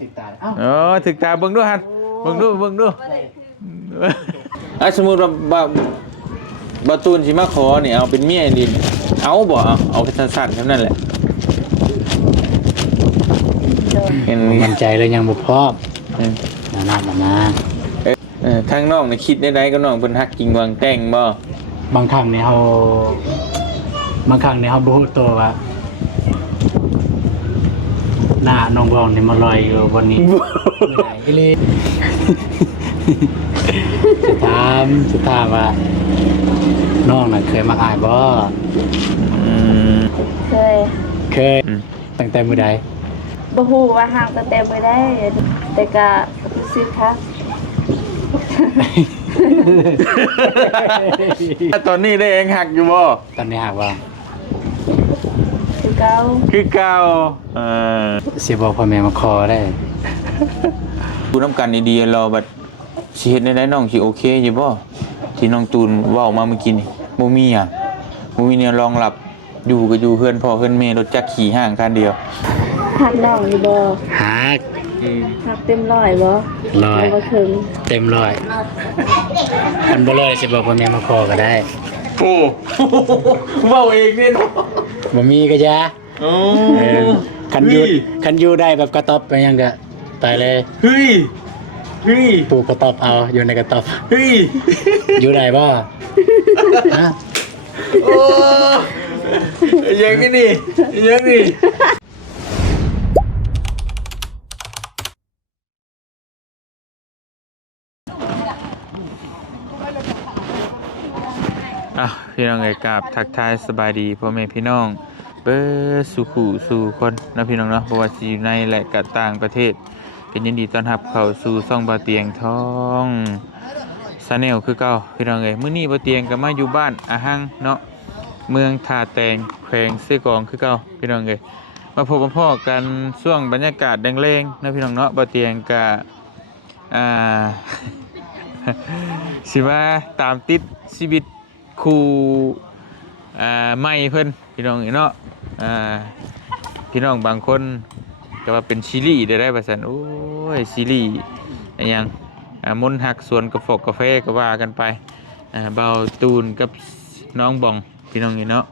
ถึกตาเอ้าถึกตาเบิ่งดูฮั่นเบิ่งดูสมมุติว่าบ่ตูนสิมาขอนี่เอาเป็นเมียดินเอาบ่เอาสั้นๆเท่านั้นแหละเห็นมั่นใจเลยยังบ่พร้อมนาทางน้องนี่คิดได้ๆก็น้องเพิ่นฮักจริงวางแต่งบ่บางครั้งนี่เฮาบ่ฮู้ตัวว่าหน้าน้องบองนี่มาลอยอยู่บนนี้ไม่ได้อีหลีจะถามว่าน้องน่ะเคยมาอายบ่เคยตั้งแต่มื้อใดบ่ฮู้ว่าห่างตั้งแต่มื้อใดแต่ก็ซื้อครับตอนนี้ได้เองหักอยู่บ่ตอนนี้หักว่าคือเก่าสิบอกพ่อแม่มาขอได้ดูน้ำกันดีๆรอบัดสิเฮ็ดได้น้องสิโอเคอยู่บ่ที่น้องตูนเว้ามาเมื่อกี้นี่บ่มีหยังบ่มีเนี่ยรองรับอยู่ก็อยู่เพื่อนพ่อเพื่อนแม่รถจักรขี่ห้างคันเดียวหักน้องอยู่บ่หักเต็มร้อยบ่บ่ถึงเต็มร้อยอันบ่ร้อยสิบอกพ่อแม่มาขอก็ได้โอ้เว้าเองเนี่ยเนาะบ่มีก็ยาคันอยู่ได้แบบกระต๊อบไปยังก็ตายเลยเฮ้ยปลูกกระต๊อบเอาอยู่ในกระต๊อบอยู่ได้บ่ฮะโอ้ยังนี่พี่น้องเอ๋ยกราบทักทายสบายดีพ่อแม่พี่น้องเบิดสู่คนนะพี่น้องเนาะบ่ว่าสิอยู่ในและก็ต่างประเทศก็ยินดีต้อนรับเข้าสู่ช่องบ่เตียงทองชาแนลคือเก่าพี่น้องเอ๋ยมื้อนี้บ่เตียงก็มาอยู่บ้านอาหังเนาะเมืองท่าแตงแขวงเสื้อกองคือเก่าพี่น้องเอ๋ยมาพบพ่อกันช่วงบรรยากาศแดงๆนะพี่น้องเนาะบ่เตียงก็สิมาตามติดชีวิตครูไม่เพิ่นพี่น้องเนาะพี่น้องบางคนก็ว่าเป็นซีรีส์ได้ว่าซั่นโอ้ยซีรีส์อะไรอย่างมนต์หักสวนกาแฟก็ว่ากันไปเบาตูนกับน้องบ่องพี่น้องเนาะ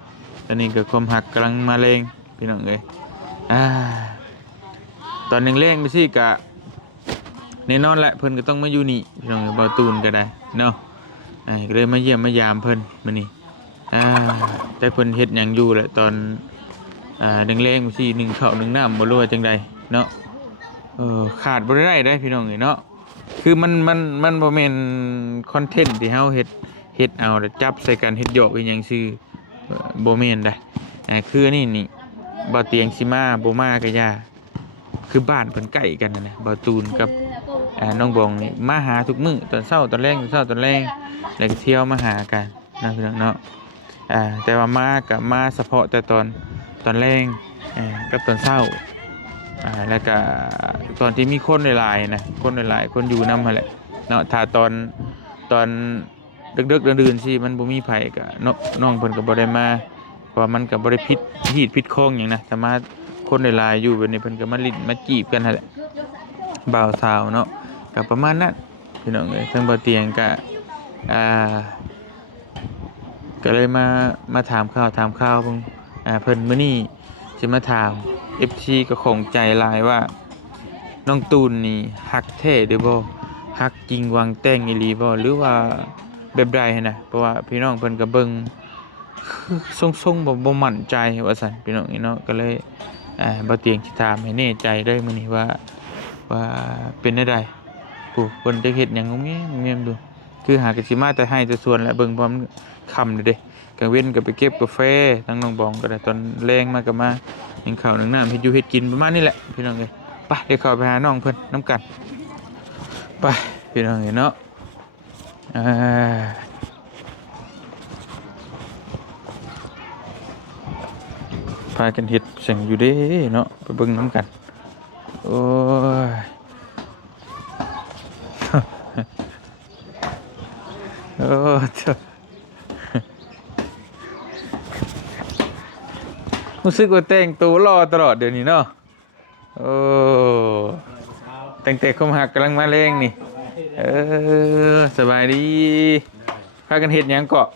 ตอนนี้ก็ความหักกำลังมาแรงพี่น้องเอ้ยตอนแรงๆไปสิกะแน่นอนแหละเพิ่นก็ต้องมาอยู่นี่พี่น้องเบาตูนก็ได้เนาะก็เลยมาเยี่ยมมายามเพิ่นมื้อนี้แต่เพิ่นเฮ็ดหยังอยู่แหละตอนแรงๆสิ1ข้าว1น้ำบ่รู้ว่าจังไดเนาะขาดบ่ได้พี่น้องเนาะคือมันบ่แม่นคอนเทนต์ที่เฮาเฮ็ดเอาแล้วจับใส่กันเฮ็ดหยอกอีหยังซื่อบ่แม่นได้คืออันนี้นี่บ่เตียงสิมาบ่มาก็ย่าคือบ้านเพิ่นใกล้กันนั่นแหละบ่ตูนกับน้องบองนี่มาหาทุกมื้อตอนเช้าตอนแลงแล้วก็เที่ยวมาหากันนะพี่น้องเนาะแต่ว่ามาก็มาเฉพาะแต่ตอนแลงกับตอนเช้าแล้วก็ตอนที่มีคนหลายๆนะคนหลายๆคนอยู่นำหั่นแหละเนาะถ้าตอนดึกๆดื่นๆสิมันบ่มีไผก็น้องเพิ่นก็บ่ได้มาเพราะมันก็บ่ได้ผิดคองหยังนะแต่มาคนหลายๆอยู่แบบนี้เพิ่นก็มาลิ้นมาจีบกันนั่นแหละบ่าวสาวเนาะก็ประมาณนั้นพี่น้องเอ้ยทั้งบ่เตียงก็เลยมาถามข่าวเพิ่นเพิ่นมื้อนี้สิมาถาม FC ก็ของใจหลายว่าน้องตูนนี่ฮักแท้หรือบ่ฮักจริงวางแต่งอีหลีบ่หรือว่าแบบใดนะเพราะว่าพี่น้องเพิ่นก็เบิ่งทรงๆบ่มั่นใจว่าซั่นพี่น้องเนาะก็เลยบ่เตียงสิถามให้แน่ใจได้มื้อนี้ว่าเป็นจังได๋ผู้เพิ่นจะเฮ็ดหยังงมๆดูคือหากสิมาแต่ให้แต่ส่วนและเบิ่งพร้อมค่ำเด้กลางเว้นก็ไปเก็บกาแฟทั้งน้องบองก็ได้ตอนแรงมาก็มากินข้าวนึ่งน้ำเฮ็ดอยู่เฮ็ดกินประมาณนี้แหละพี่น้องเอ้ยไปเดี๋ยวเข้าไปหาน้องเพิ่นน้ำกันไปพี่น้องเอ้ยเนาะพากันเฮ็ดเสียงอยู่เด้เนาะไปเบิ่งน้ำกันโอ้ยโอ้รู้สึกว่าแต่งตัวรอตลอดเดี๋ยวนี้เนาะโอ้ ตั้งแต่คมหักกำลังมาแรงนี่สบายดีพากันเฮ็ดหยังเกาะ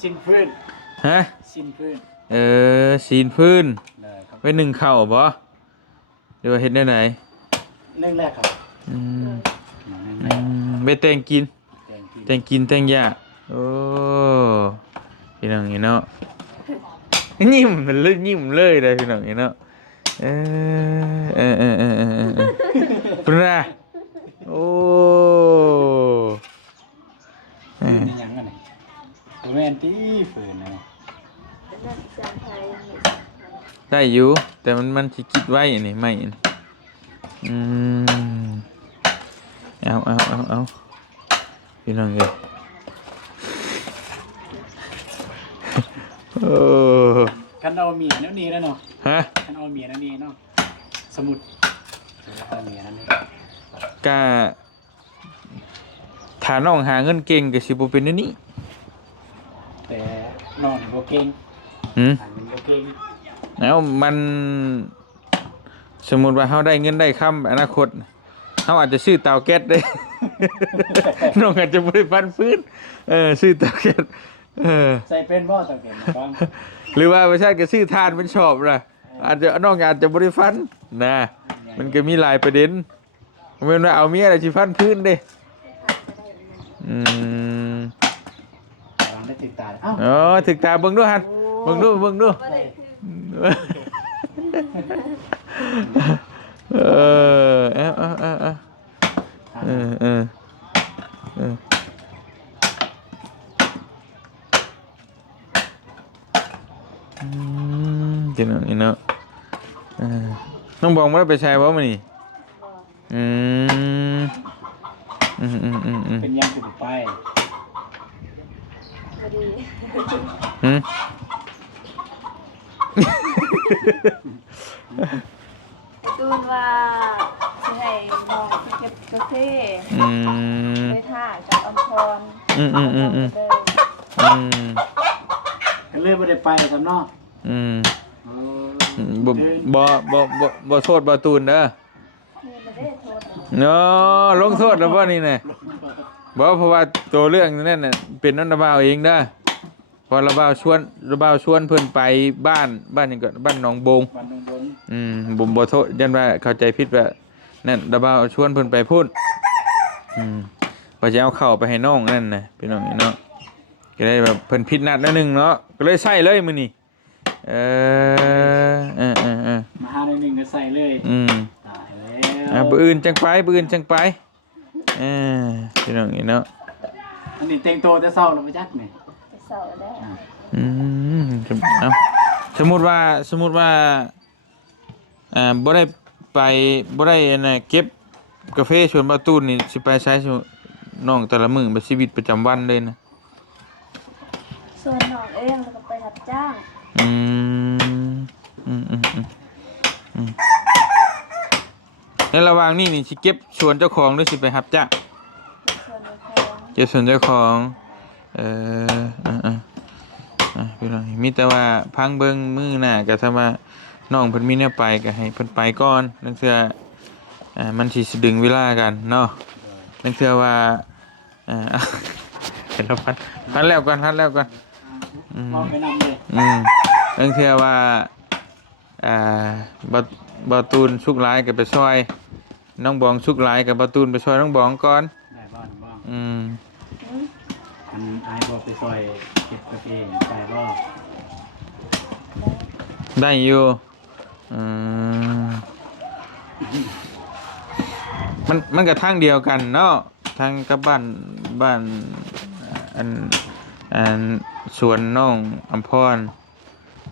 สิ้นพื้น ฮะ สิ้นพื้น ซีนพื้น เลยครับ ไว้หนึ่งเข่าบ่หรือว่าเฮ็ดได้ไหน เรื่องแรกครับ อืม เรื่องแรก ไปแต่งกิน แตงกิน แต่งยาโอ้พี่น้องนี่เนาะยิ้มเลยยิ้มเลยได้พี่น้องนี่เนาะพุ่นน่ะโอ้ ฟืนนี่ยังกันนี่ตัวแม่นที่ฟืนนะ นักจางไทย ได้อยู่แต่มันสิคิดไว้อันนี้ไม่อันนี้เอาพี่น้องเอ้ยโอ้ คันเอาเมียนั่นนี่แล้วเนาะ ฮะ คันเอาเมียนั่นนี่เนาะสมุดเอาเมียนั่นนี่ กะถ้าน้องหาเงินเก่งก็สิบ่เป็นอันนี้ แต่น้องนี่บ่เก่ง หืม อันนี้บ่เก่ง แล้วมันสมมุติว่าเฮาได้เงินได้คำอนาคตเฮาอาจจะซื้อเตาแก๊สได้ น้องอาจจะบ่ได้ฟันฟื้นซื้อเตาแก๊ส ใส่เป็นบ่ต้องเป็นนะครับ หรือว่าไม่ใช่ก็ซื้อทานเป็นชอบล่ะอาจจะน้องอาจจะบ่ได้ฟันนะมันก็มีหลายประเด็นบ่แม่นว่าเอาเมียแล้วสิฟันพื้นเด้อืม วางได้ติดตาเอ้า อ๋อถึกตาเบิ่งดูหั่นเบิ่งดูบ่ได้จริงนี่เนาะน้องบองไม่ได้ไปใช้บ่มื้อนี้ บ่ อืม เป็นยังถึงไป บ่ดี หืม ตูนว่าสิให้น้องเก็บกาแฟ อืม ไปท่ากับอำพร อืม ก็เลยบ่ได้ไปครับเนาะ อืม เออ บ่โทษบ่ตูนเด้อ นี่บ่ได้โทษ เนาะลงโทษแล้วบ่นี่น่ะบ่เพราะว่าตัวเรื่องนั่นน่ะเป็นน้องระบ่าวเองเด้อพอระบ่าวชวนเพิ่นไปบ้านหยังก็บ้านหนองบง วันนึงบน ผมบ่โทษยันว่าเข้าใจผิดว่านั่นระบ่าวชวนเพิ่นไปพุ่นว่าจะเอาเข้าวไปให้น้องนั่นน่ะพี่น้องนี่เนาะก็ได้แบบเพิ่นผิดนัดนิดนึงเนาะก็เลยใส่เลยมื้อนี้มาหาในหนึ่งก็ใส่เลยตายแล้ว มื้ออื่นจังไปพี่น้องนี่เนาะ อันนี้แต่งตัวจะเศร้าแล้วบ่จักนี่ ไปเสาร์ได้ เอาสมมุติว่าบ่ได้ไปบ่ได้อันน่ะเก็บกาแฟสวนบ่าวตูนนี่สิไปใช้น้องแต่ละมื้อแบบชีวิตประจำวันเลยนะ ส่วนน้องเองแล้วก็ไปรับจ้าง ในระหว่างนี้นี่สิเก็บสวนเจ้าของหรือสิไปรับจ้าง ส่วนในแพง เก็บสวนเจ้าของพี่น้องมีแต่ว่าพังเบิ่งมื้อหน้าก็ถ้าว่าน้องเพิ่นมีแนวไปก็ให้เพิ่นไปก่อนนั่นเทื่อมันสิดึงเวลากันเนาะนั่นเทื่อว่าเห็นแล้วพันแล้วก่อนมองไปนำเลย นั่นเทื่อว่าบ่ตูนสุกหลายก็ไปซอยน้องบองสุกหลายก็บ่ตูนไปซอยน้องบองก่อน ได้บ้านบ้าง อืม อันอายบ่ไปซอยเก็บกาแฟไปบ่ ได้อยู่มันก็ทางเดียวกันเนาะทางกับบ้านอันสวนน้องอำพร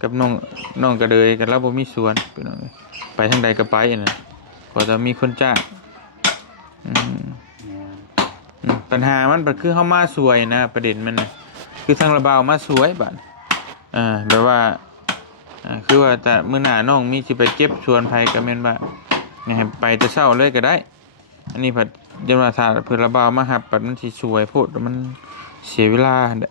กับน้องกระเดยกันแล้วบ่มีสวนพี่น้องไปทางใดก็ไปน่ะพอจะมีคนจ้างปัญหามันก็คือเฮามาสวยนะประเด็นมันน่ะคือทางระบาวมาสวยบัดแบบว่าคือว่าแต่มื้อหน้าน้องมีสิไปเก็บสวนไผก็แม่นว่าให้ไปแต่เช้าเลยก็ได้อันนี้ผัดยามราถ้าเพิ่นระบาวมาหับปัดมันสิสวยโพดแล้วมันเสียเวลาเด้อ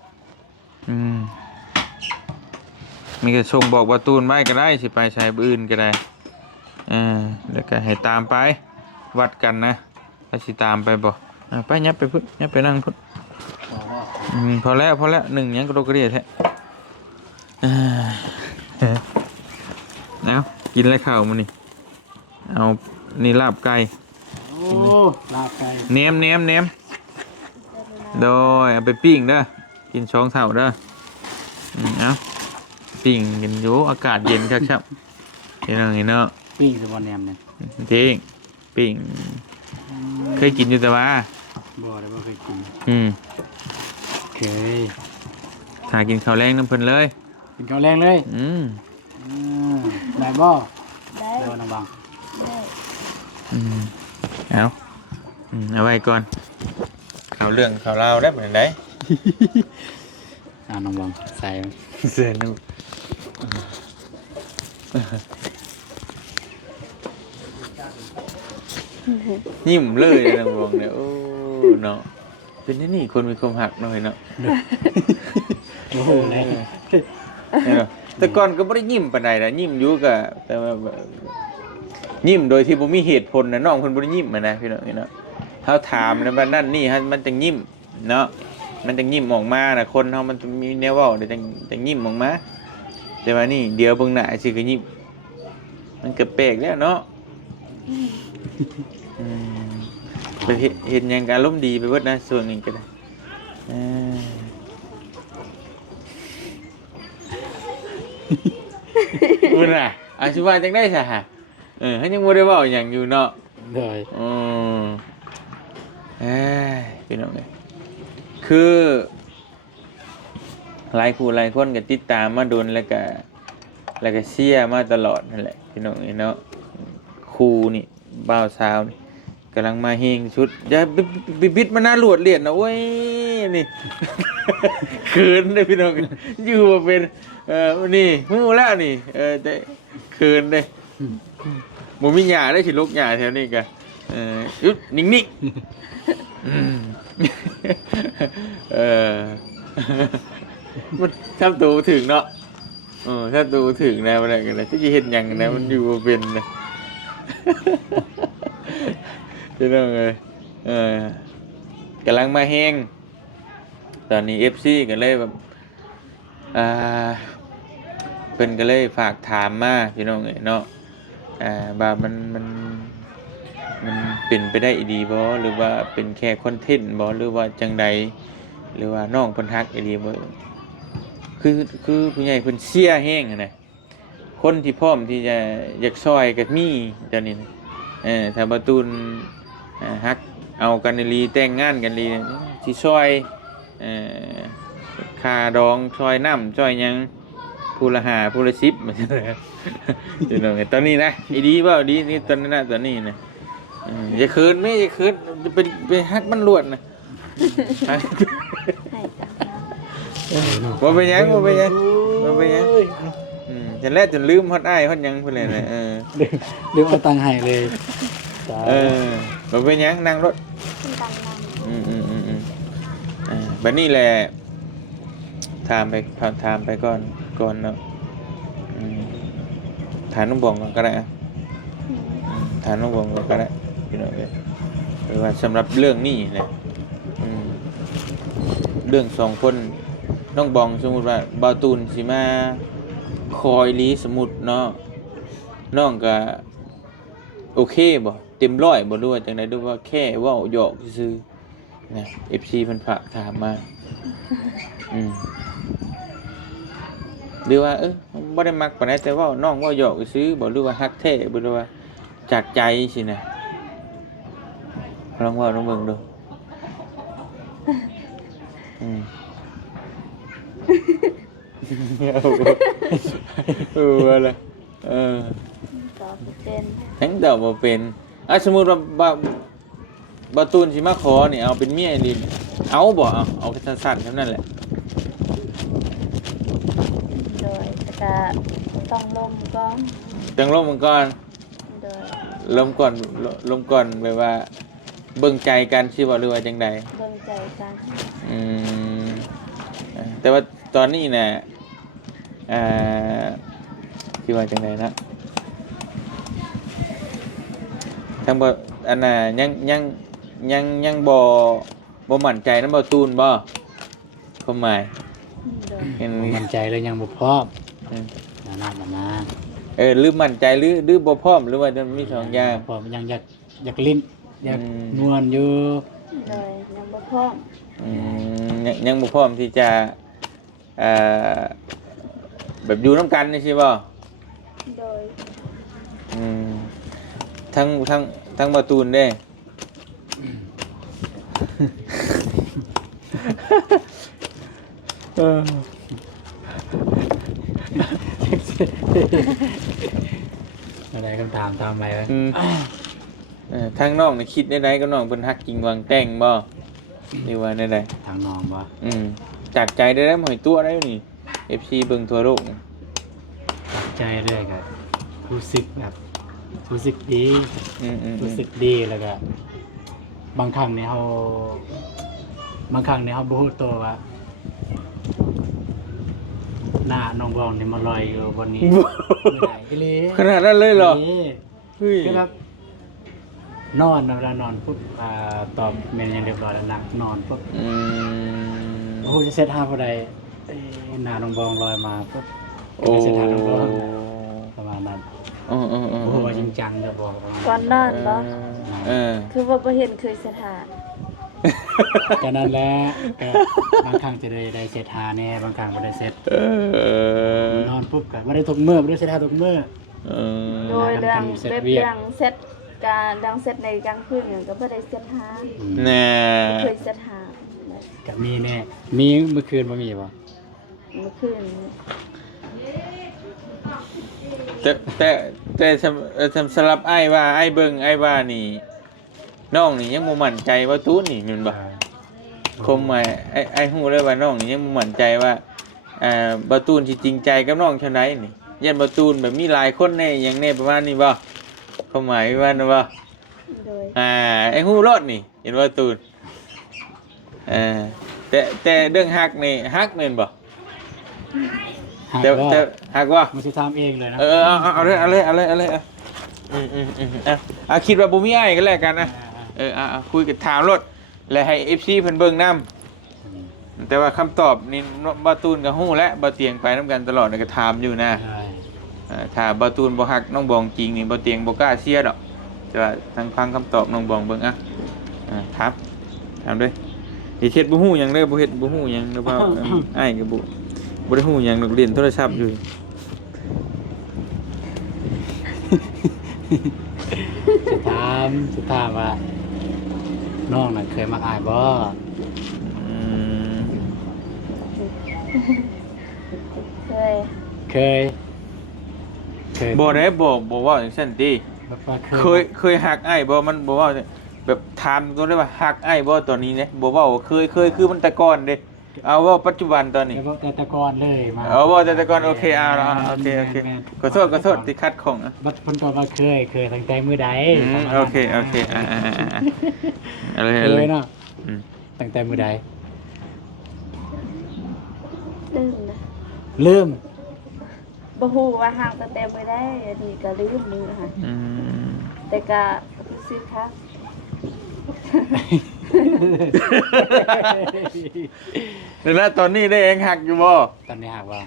มีก็ส่งบอกว่าตูนไว้ก็ได้สิไปใช้อื่นก็ได้แล้วก็ให้ตามไป วัดกันนะถ้าสิตามไปบ่ไปยับไปพุ่นยับไปนั่งพุ่นพอแล้วหนึ่งยังกระโดดกระเดียแท้เอากินอะไรข้าวมื้อนี้เอานี่ลาบไก่ โอ้ลาบไก่ เนมโดยเอาไปปิ้งเด้อกิน2 เท่าเด้อเอาปิ้งกินอยู่อากาศเย็นครับเห็นเนาะ ปิ้งสบอนแหนมเนี่ย จริงปิ้งเคยกินอยู่แต่ว่า บ่ได้บ่เคยกิน เคย หากินข้าวแรงน้ำเพิ่นเลย กินข้าวแรงเลย ได้บ่ ได้ ได้บ่น้องบาง ได้ เอาเอาไว้ก่อนข่าวเรื่องข่าวเล่าวได้เหมือนได น้องบางใส่เสื้อนุ่ม ยิ้มเลยนะน้องบอกเนี่ยโอ้เนาะเป็นที่นี่คนมีความหักหน่อยเนาะ โอ้โหเลย เนาะแต่ก่อนก็ไม่ได้ยิ้มปานใดนะยิ้มอยู่ก็แต่ว่ายิ้มโดยที่บ่มีเหตุผลนะน้องเพิ่นบ่ได้ยิ้มนะพี่น้องเนาะเฮาถามนะบัดนั้นนี่ฮะมันจังยิ้มเนาะมันจังยิ้มออกมาน่ะคนเฮามันมีแนวเว้าเดี๋ยวจังยิ้มออกมาแต่ว่านี่เดี๋ยวเบิ่งหน้าสิก็ยิ้มมันก็แปลกแล้วเนาะไปเห็นหยังก็อารมณ์ดีไปเบิดนะส่วนนี้ก็ได้อุ่นน่ะอาชีวะจังได้ซะฮะเฮายังบ่ได้เว้าหยังอยู่เนาะ ได้ พี่น้องเอ้ยคือหลายคู่หลายคนก็ติดตามมาโดนแล้วก็เชียร์มาตลอดนั่นแหละพี่น้องเอ้ยเนาะครูนี่บ่าวสาวนี่กำลังมาเฮงชุดอย่าบิดมาหน้าหลวดเลียดนะเว้ยนี่ เขินเลยพี่น้องอยู่มาเป็นนี่มึงแล้วนี่ได้เขินเลยบ่มีหญ้าได้สิลูกหญ้าแถวนี้ก็ยุดนิ่งๆมันทำตัวถึงเนาะถ้าตัวถึงนะมันอะไรกันนะที่จะเห็นอย่างนะมันอยู่เป็นนะจะต้องเลยกำลังมาแห้งตอนนี้ FC กันเลยแบบเป็นก็เลยฝากถามมาพี่น้องเนาะว่ามันเป็นไปได้ดีบ่หรือว่าเป็นแค่คอนเทนต์บ่หรือว่าจังใดหรือว่าน้องเพิ่นฮักดีบ่คือผู้ใหญ่เพิ่นเชียร์แฮงนะคนที่พร้อมที่จะอยากซอยก็มีเดี๋ยวนี้ถ้าบ่ตูนฮักเอากันอีแต่งงานกันอีสิซอยค่าดองซอยน้ำซอยหยังผู้ละ5ผู้ละ10ว่าซั่นแหละพี่น้องตอนนี้นะดีบ่ดีนี่ตอนนั้นนะตอนนี้นะอย่าคืนไม่อย่าคืนจะไปฮักมันลวดนะ ให้ตาม ว่าไปยังจนแรกจนลืมฮอดอ้ายฮอดยังพุ่นเลยนะลืมเอาตังค์ให้เลยว่าไปยังนั่งรถตามนั้นบัดนี้แหละถามไปก่อนเนาะถามน้องบองก่อนก็ได้ถามน้องบองก่อนก็ได้พี่น้องเอ้ยหรือว่าสำหรับเรื่องนี้แหละเรื่อง2คนน้องบองสมมุติว่าบ่าวตูนสิมาคอยลีสมุดเนาะน้องก็โอเคบ่เต็ม100บ่รู้ว่าจังได๋ดูว่าแค่เว้าหยอกซื่อๆนะ FC เพิ่นฝากถามมาหรือว่าบ่ได้มักปานใดแต่ว่าน้องเว้าหยอกซื่อบ่รู้ว่าฮักแท้บ่รู้ว่าจากใจสินะลองเว้าลองเบิ่งดูอะไรตอบเป็น ทั้งเดาบ่เป็นสมมุติว่าบ่ตูนสิมาขอนี่เอาเป็นเมียลินเอาบ่เอาแค่สั้นๆเท่านั้นแหละ โดยจะต้องลมก่อน จังลมมันก่อน โดย ลมก่อนแบบว่าเบิ่งใจกันสิบ่หรือว่าจังใด เบิ่งใจกัน แต่ว่าตอนนี้น่ะคิดว่าจังใดนะทั้ง อันน่ะยังบ่มั่นใจนำบ่ตูนบ่ความหมาย โดย เห็น บ่มั่นใจเลยยังบ่พร้อม อืม นามา หรือมั่นใจหรือบ่พร้อมหรือว่าจะมีสองอย่าง พร้อมยังอยากลิ้นอยาก อืม นวลอยู่ โดยยังบ่พร้อม ยังบ่พร้อมที่จะเอ่อแบบอยู่น้ำกันนี่ใช่ป่ะ โดย ทั้งประตูนได้ อะไรคำถามตามไปไว้ ทั้งน้องนี่คิดได้ไรก็น้องเป็นฮักจริงวางแต่งบ่นี่ว่าได้ไร ทางน้องบ่ จากใจได้แล้วหอยตัวได้นี่ FC เบิ่งทั่วโลก ตัดใจเรื่อยก็รู้สึกแบบรู้สึกดี รู้สึก อืม ดีแล้วก็บางครั้งเนี่ยเขาบ่ฮู้ตัวว่าหน้าน้องบองนี่มาลอยอยู่บนนี้ไม่ได้อีหลี ขนาดนั้นเลยเหรอ นี่ เฮ้ย คือแบบนอนเวลานอนปุ๊บตอบเมนยังเรียบร้อยแล้วนั่งนอนปุ๊บ อืม โอ้โหจะเซตหาผู้ใดหน้าน้องบองลอยมาปุ๊บ โอ้ จะเซตหาน้องบองประมาณนั้น อ๋อ โอ้โหว่าจริงจังจะบอกประมาณ ก่อนนอนบ่ คือว่าบ่เห็นเคยสถาน ก็นั่นแหละก็บางครั้งจะได้เซตหาแน่บางครั้งบ่ได้เซต นอนปุ๊บก็บ่ได้ทุกมื้อบ่ได้เซตหาทุกมื้อ โดยเรื่อง เสร็จ แบบ เวียก เรื่องเซตการดังเซตในกลางคืนเนี่ยก็บ่ได้เซตหา แน่ เคยเซตหา ก็มีแน่มีเมื่อคืนบ่มีบ่ เมื่อคืน แต่สำหรับไอ้ว่าไอ้เบิ่งไอ้ว่านี่น้องนี่ยังบ่มั่นใจว่าตูนนี่แม่นบ่คมหมายไอ้ฮู้เลยว่าน้องนี่ยังบ่มั่นใจว่าบ่ตูนสิจริงใจกับน้องเท่าใดนี่ยันบ่ตูนแบบมีหลายคนแน่หยังแน่ประมาณนี้บ่คมหมายว่านะบ่ โดย ไอ้ฮู้รอดนี่เห็นว่าตูนแต่เรื่องฮักนี่ฮักแม่นบ่ หาก แต่ ว่า ฮักว่า มันสิถามเองเลยนะ เอาเลยคิดว่าบ่มีอ้ายกันแล้วกันนะคุยกับถามรถแล้วให้ FC เพิ่นเบิ่งนำแต่ว่าคำตอบนี่บ่ตูนก็ฮู้แล้วบ่เตียงไปนํกันตลอดก็ถามอยู่นะ ใช่ ถ้าบ่ตูนบ่ฮักน้องบองจริงนี่บ่เตียงบ่กล้าเชียร์ดอกแต่ว่าทางฟังคำตอบน้องบองเบิ่งถามด้วยสิเฮ็ดบ่ฮู้หยังเด้อบ่เฮ็ดบ่ฮู้หยังหรือว่าอ้ายก็บ่ได้ฮู้หยังดอกเรียนโทรศัพท์อยู่ สิถามว่าน้องน่ะเคยมักอายบ่ เคย เคย บ่ได้บ่ว่าจังซั่นติ แบบว่า เคยหักอ้ายบ่มันบ่ว่าแบบถามตัวได้ว่าหักอ้ายบ่ตอนนี้เนี่ยบ่เว้าเคยคือมันแต่ก่อนเด้เอาเว่าปัจจุบันตอนนี้ แล้วก็แต่ก่อนเลยมา เอาเว่าแต่ก่อนโอเคเอาละโอเคขอโทษที่คัดของ บัดเพิ่นตอบว่าเคยตั้งแต่มื้อใด โอเคอะไร เคยเนาะตั้งแต่มื้อใด ลืมนะ ลืม บ่ฮู้ว่าห่างตั้งแต่มื้อใดอันนี้ก็ลืมมือค่ะแต่ก็ซื้อค่ะ แล้วตอนนี้ได้เองหักอยู่บ่ ตอนนี้หากว่า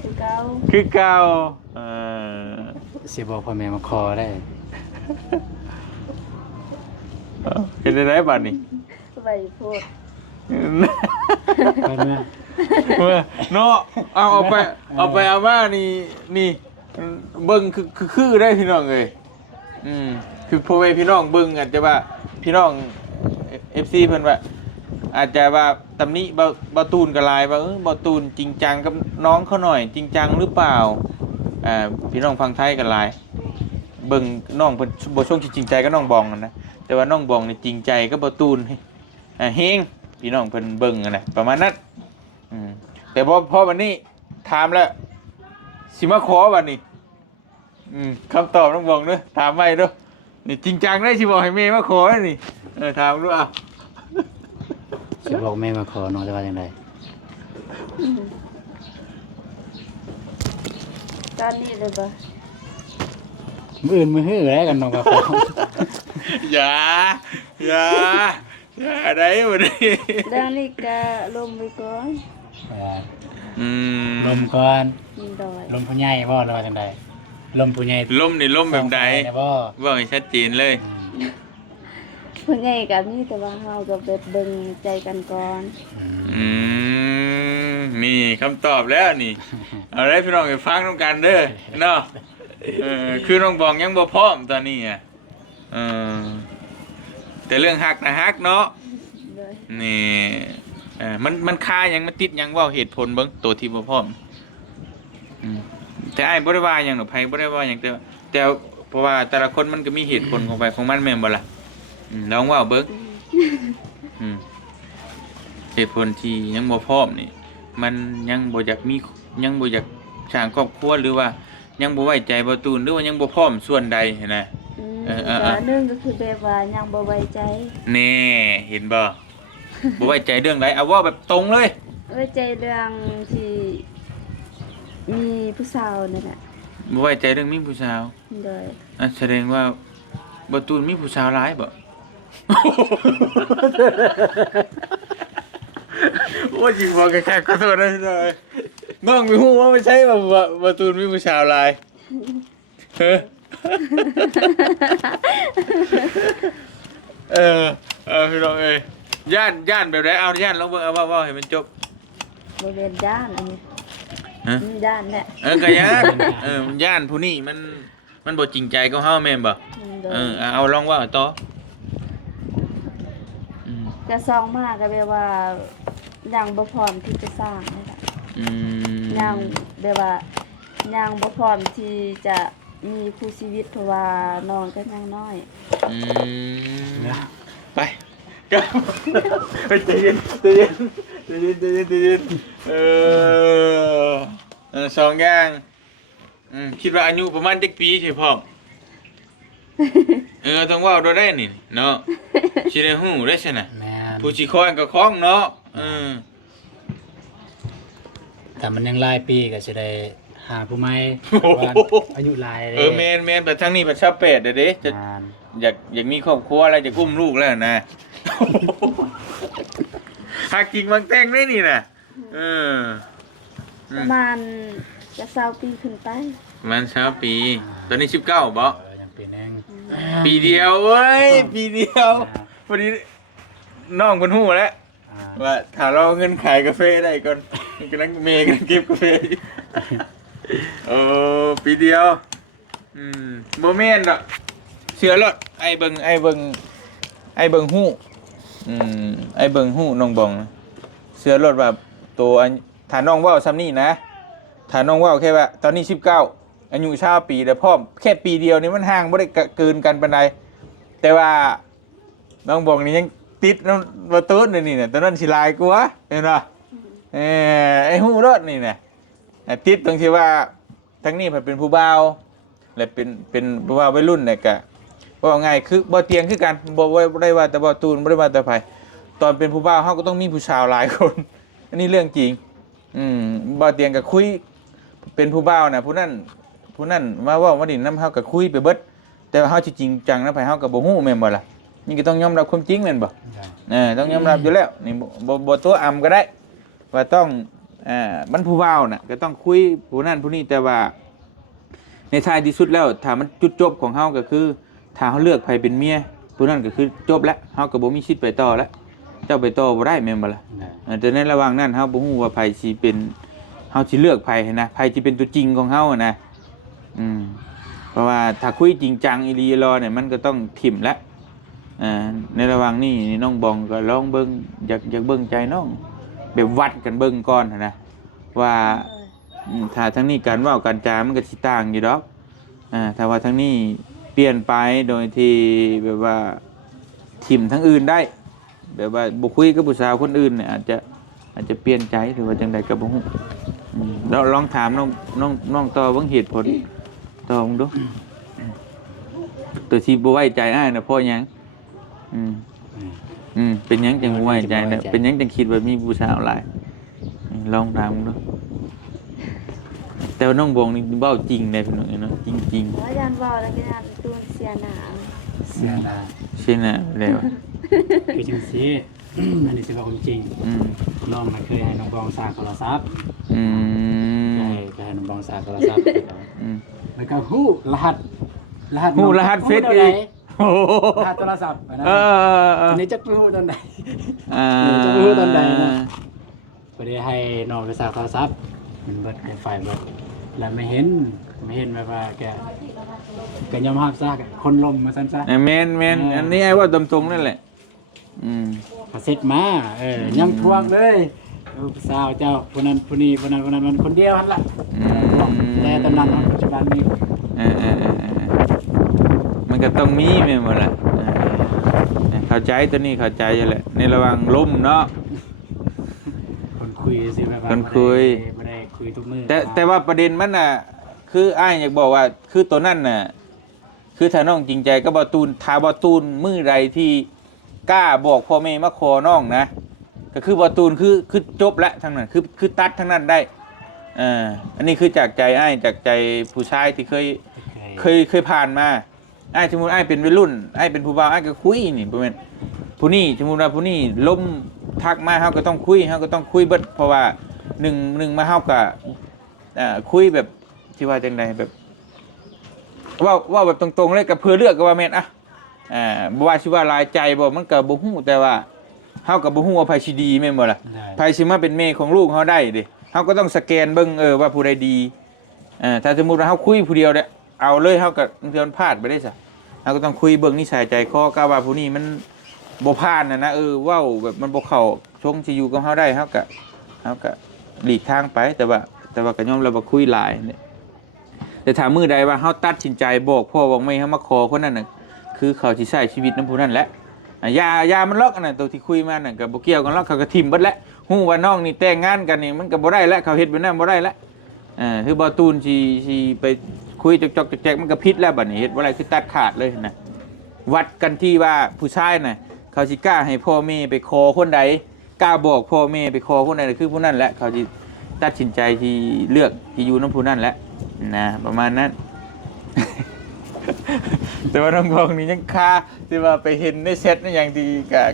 คือเก่า คือเก่า สิบอกพ่อแม่มาขอได้ เป็นได้บัดนี้ ไว้โพด ไปเมื่อ เนาะเอาไปเอามานี่เบิ่งคือได้พี่น้องเอ้ยคือพ่อแม่พี่น้องเบิ่งอาจจะว่าพี่น้อง FC เพิ่นว่าอาจจะว่าตำหนิบ่ตูนก็หลายว่าบ่ตูนจริงจังกับน้องเขาหน่อยจริงจังหรือเปล่าพี่น้องฟังไทยก็หลายเบิ่งน้องเพิ่นบ่ช่วงจริงใจกับน้องบองนั่นนะแต่ว่าน้องบองนี่จริงใจกับบ่ตูนเฮงพี่น้องเพิ่นเบิ่งนั่นน่ะประมาณนั้นแต่พอวันนี้ถามแล้วสิมาขอบัดนี้คำตอบน้องบองเด้อถามใหม่เด้อนี่จริงจังได้สิบอกให้แม่มาขอนี่ถามดูเอา สิบอกแม่มาขอน้องจะว่าจังได ตอนนี้เลยบ่ มื้ออื่นมื้อฮื้อแล้วกันน้องกับของ อย่าอย่าได้บ่ได้ เรื่องนี้ก็ลมไปก่อน อืม ลมก่อน โดย ลมผู้ใหญ่บ่หรือว่าจังไดลมผู้ใหญ่ ลมนี่ลมแบบใด เนี่ยบ่ ว่าให้ชัดเจนเลย เพิ่นใหญ่ก็มีแต่ว่าเฮาก็ไปเบิ่งใจกันก่อน อืมนี่คำตอบแล้วนี่ เอาได้พี่น้องไปฟังน้ำกันเด้อเนาะคือน้องบองยังบ่พร้อมตอนนี้อ่ะเออแต่เรื่องฮักนะฮักเนาะ โดย นี่มันคาหยังมันติดหยังเว่าเหตุผลเบิ่งตัวที่บ่พร้อมแต่อ้ายบ่ได้ว่าหยังหรอกไผบ่ได้ว่าหยังแต่เพราะว่าแต่ละคนมันก็มีเหตุผลของไปของมันแม่นบ่ล่ะลองเว่าเบิ่งเหตุผลที่ยังบ่พร้อมนี่มันยังบ่อยากมียังบ่อยากสร้างครอบครัวหรือว่ายังบ่ไว้ใจบ่ตูนหรือว่ายังบ่พร้อมส่วนใดหั้นนะ ก็หนึ่งก็คือแบบว่ายังบ่ไว้ใจ แน่เห็นบ่ บ่ไว้ใจเรื่องใดเอาเว่าแบบตรงเลย ไว้ใจเรื่องที่มีผู้สาวนั่นแหละ บ่ไว้ใจเรื่องมีผู้สาว โดย แสดงว่าบ่ตูนมีผู้สาวหลายบ่ โอ้ยจริงบ่แค่ขอโทษนะพี่น้อยน้องมีฮู้ว่าไม่ใช่บ่ตูนมีผู้สาวหลายเฮ้อพี่น้องเอ้ยย่านแบบไหนเอาย่านลองเบิ่งเอาเว้าให้มันจบ บ่เรียนด้านอันนี้ ฮะ ด้านแหละ ก็ย่านมันย่านผู้นี้มันบ่จริงใจกับเฮาแม่นบ่ โดย เอาลองว่าต่อ ก็ซองมากก็แบบว่ายังบ่พร้อมที่จะสร้างนั่นแหละยังแบบว่ายังบ่พร้อมที่จะมีคู่ชีวิตเพราะว่าน้องก็ยังน้อย ไปก็ใจเย็นสองอย่างคิดว่าอายุประมาณจักปีใช่พ่อมต้องว่าเราได้นี่เนาะสิได้ฮู้ได้ซั่นน่ะ แม่น ผู้สิคอยก็คล้องเนาะแต่มันยังหลายปีก็สิได้หาผู้ใหม่ว่าอายุหลายเด้ แม่นๆไปทางนี้ไปชอบเป็ดเด้อจะ งาน อยากมีครอบครัวอะไรจะกุ้มลูกแล้วนะ หากจริงบางแต่งได้นี่นะประมาณจะ20ปีขึ้นไป มัน3 ปี ตอนนี้19บ่ ยังปีนึง ปีเดียวเว้ย ปีเดียวพอดีน้องคนหู้แล้วว่าถ้าเราเงินขายกาแฟได้ก่อนกำลังเมย์กำลังเก็บกาแฟปีเดียวโมเมนต์ดอกเชื่อรถไอ้เบิ่งหู้ไอ้เบิ่งหู้น้องบองเชื่อรถแบบตัวถ้าน้องว่าวซ้ำนี่นะถ้าน้องว่าวแค่ว่าตอนนี้19อายุ20 ปีแต่พ่อแค่ปีเดียวนี่มันห่างบ่ได้เกินกันปานใดแต่ว่าน้องบองนี่ยังติดน้องบ่ตูนนี่น่ะตอนนั้นสิลายกว่าเห็นบ่ไอ้หู้รถนี่น่ะติดตรงที่ว่าทั้งนี้เป็นผู้บ่าวและเป็นผู้บ่าววัยรุ่นเนี่ยก็ว่าง่ายคือบ่เตียงคือกันบ่ได้ว่าแต่บ่ตูนบ่ได้ว่าแต่ไผตอนเป็นผู้บ่าวเฮาก็ต้องมีผู้สาวหลายคนอันนี้เรื่องจริงบ่เตียงก็คุยเป็นผู้บ่าวน่ะผู้นั้นมาเว้ามาดินนำเฮาก็คุยไปเบิดแต่ว่าเฮาสิจริงจังนำไผเฮาก็บ่ฮู้แม่นบ่ล่ะนี่ก็ต้องยอมรับความจริงแม่นบ่ต้องยอมรับอยู่แล้วนี่บ่ตัวอำก็ได้ว่าต้องมันผู้บ่าวน่ะก็ต้องคุยผู้นั้นผู้นี้แต่ว่าในท้ายที่สุดแล้วถ้ามันจุดจบของเฮาก็คือถ้าเฮาเลือกไผเป็นเมียผู้นั้นก็คือจบแล้วเฮาก็บ่มีสิทธิ์ไปต่อแล้วเจ้าไปต่อบ่ได้แม่นบ่ล่ะแต่ในระหว่างนั้นเฮาบ่ฮู้ว่าไผสิเป็นเฮาสิเลือกไผนะไผสิเป็นตัวจริงของเฮานะเพราะว่าถ้าคุยจริงจังอีหลีรอเนี่ยมันก็ต้องถิ่มแล้วในระหว่างนี้น้องบองก็ลองเบิ่งอยากเบิ่งใจน้องแบบวัดกันเบิ่งก่อนนะว่าถ้าทั้งนี้การเว้าการจามันก็สิต่างอยู่ดอกถ้าว่าทั้งนี้เปลี่ยนไปโดยที่แบบว่าถิ่มทั้งอื่นได้แบบว่าบ่คุยกับผู้สาวคนอื่นเนี่ยอาจจะเปลี่ยนใจหรือว่าจังใดก็บ่ฮู้เราลองถามน้องต่อเบิ่งเหตุผลต่อมึงดูตัวที่บ่ไว้ใจอ้ายน่ะเพราะหยังเป็นหยังจังบ่ไว้ใจน่ะเป็นหยังจังคิดว่ามีผู้สาวหลายลองถามมึงดู แต่ว่าน้องบองนี่เว้าจริงได้พี่น้องเนาะจริง แล้วยันเว้าแล้วก็ยันตูนเสียหนา เสียดาย ๆใช่นะแล้ว คือจังซี่ อันนี้สิบอกความจริง อืม น้องน่ะเคยให้น้องบองสร้างโทรศัพท์ อืม ให้น้องบองสร้างโทรศัพท์ อืม แล้วก็ฮู้รหัส ฮู้รหัสเฟซอีก โอ้โห รหัสโทรศัพท์นะ เออ ทีนี้จะฮู้ตอนใด อ่า จะไปฮู้ตอนใดนะบ่ได้ให้น้องไปสร้างโทรศัพท์มันเบิดไฟเบิดแล้วไม่เห็นแบบว่าแกยอมรับซะคนลมมาซั่นซะ แม่นอันนี้ไอ้ว่าตรงๆนั่นแหละอืม พอเสร็จมายังทวงเลยลูกสาวเจ้าคนนั้นคนนี้คนนั้นมันคนเดียวหั่นล่ะแต่ตอนนั้นปัจจุบันนี้ เออมันก็ต้องมีแม่นบ่ล่ะเข้าใจตัวนี้เข้าใจอยู่แหละในระหว่างลมเนาะ คนคุยสิแบบว่า คนคุย บ่ได้คุยทุกมื้อ แต่ว่าประเด็นมันน่ะคืออ้ายอยากบอกว่าคือตัวนั้นน่ะคือถ้าน้องจริงใจก็บ่ตูนถ้าบ่ตูนมื้อใดที่กล้าบอกพ่อแม่มาขอน้องนะก็คือบ่ตูนคือจบแล้วทั้งนั้นคือตัดทั้งนั้นได้อันนี้คือจากใจอ้ายจากใจผู้ชายที่เคยผ่านมาอ้ายสมมุติอ้ายเป็นวัยรุ่นอ้ายเป็นผู้บ่าวอ้ายก็คุยนี่บ่แม่นผู้นี้สมมุติว่าผู้นี้ล้มทักมาเฮาก็ต้องคุยเบิดเพราะว่าหนึ่งมาเฮาก็คุยแบบที่ว่าจังไดแบบว่าแบบตรงๆเลยกับเพื่อเลือกก็ว่าแม่นบ่ว่าสิว่าหลายใจบ่มันก็บ่ฮู้แต่ว่าเฮาก็บ่ฮู้ว่าไผสิดีแม่นบ่ล่ะไผสิมาเป็นแม่ของลูกเฮาได้เด้เฮาก็ต้องสแกนเบิ่งว่าผู้ใดดีถ้าสมมุติว่าเฮาคุยผู้เดียวเนี่ยเอาเลยเฮาก็มันพลาดไปได้ซะเฮาก็ต้องคุยเบิ่งนิสัยใจคอกะว่าผู้นี้มันบ่ผ่านนะเว้าแบบมันบ่เข้าชงสิอยู่กับเฮาได้เฮาก็หลีกทางไปแต่ว่าก็ยอมรับว่าคุยหลายเนี่ยแต่ถ้ามื้อใดว่าเฮาตัดสินใจบอกพ่อบอกแม่เฮามาขอคนนั้นน่ะคือเขาสิใช้ชีวิตนำผู้นั้นแหละยามันล็อกอันนั้นตัวที่คุยมานั่นก็บ่เกี่ยวกันหรอกเขาก็ทิ่มเบิดแล้วฮู้ว่าน้องนี่แต่งงานกันนี่มันก็บ่ได้แล้วเขาเฮ็ดแบบนั้นบ่ได้แล้วคือบ่ตูนสิไปคุยจอกๆแจ๊กๆมันก็ผิดแล้วบัดนี้เฮ็ดบ่ได้คือตัดขาดเลยนะวัดกันที่ว่าผู้ชายน่ะเขาสิกล้าให้พ่อแม่ไปขอคนใดกล้าบอกพ่อแม่ไปขอคนใดคือผู้นั้นแหละเขาสิตัดสินใจที่เลือกที่อยู่นำผู้นั้นแหละนะประมาณนั้น แต่ว่าน้องพองนี่ยังคาที่ว่าไปเห็นในเซตนั่นอย่างดี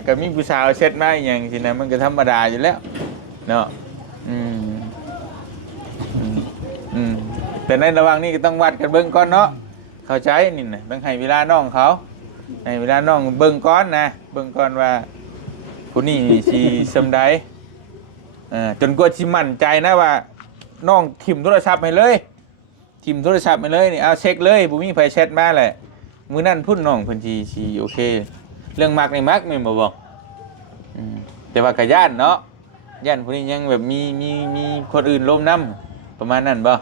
กับมีผู้สาวเซตมาอย่างสินะมันก็ธรรมดาอยู่แล้วเนาะแต่ในระหว่างนี้ก็ต้องวัดกันเบิ่งก่อนเนาะเข้าใจนี่นะต้องให้เวลาน้องเขาให้เวลาน้องเบิ่งก่อนนะเบิ่งก่อนว่าผู้นี้สิสำใดจนกว่าสิมั่นใจนะว่าน้องถิ่มโทรศัพท์ให้เลยทิมโทรศัพท์ไปเลยนี่เอาเช็คเลยบ่มีไผแชทมาแหละมื้อนั้นพุ่นน้องเพิ่นสิโอเคเรื่องมักนี่มักแม่นบ่บอกแต่ว่าก็ย่านเนาะย่านผู้นี้ยังแบบมีคนอื่นร่วมนำประมาณนั้นบ่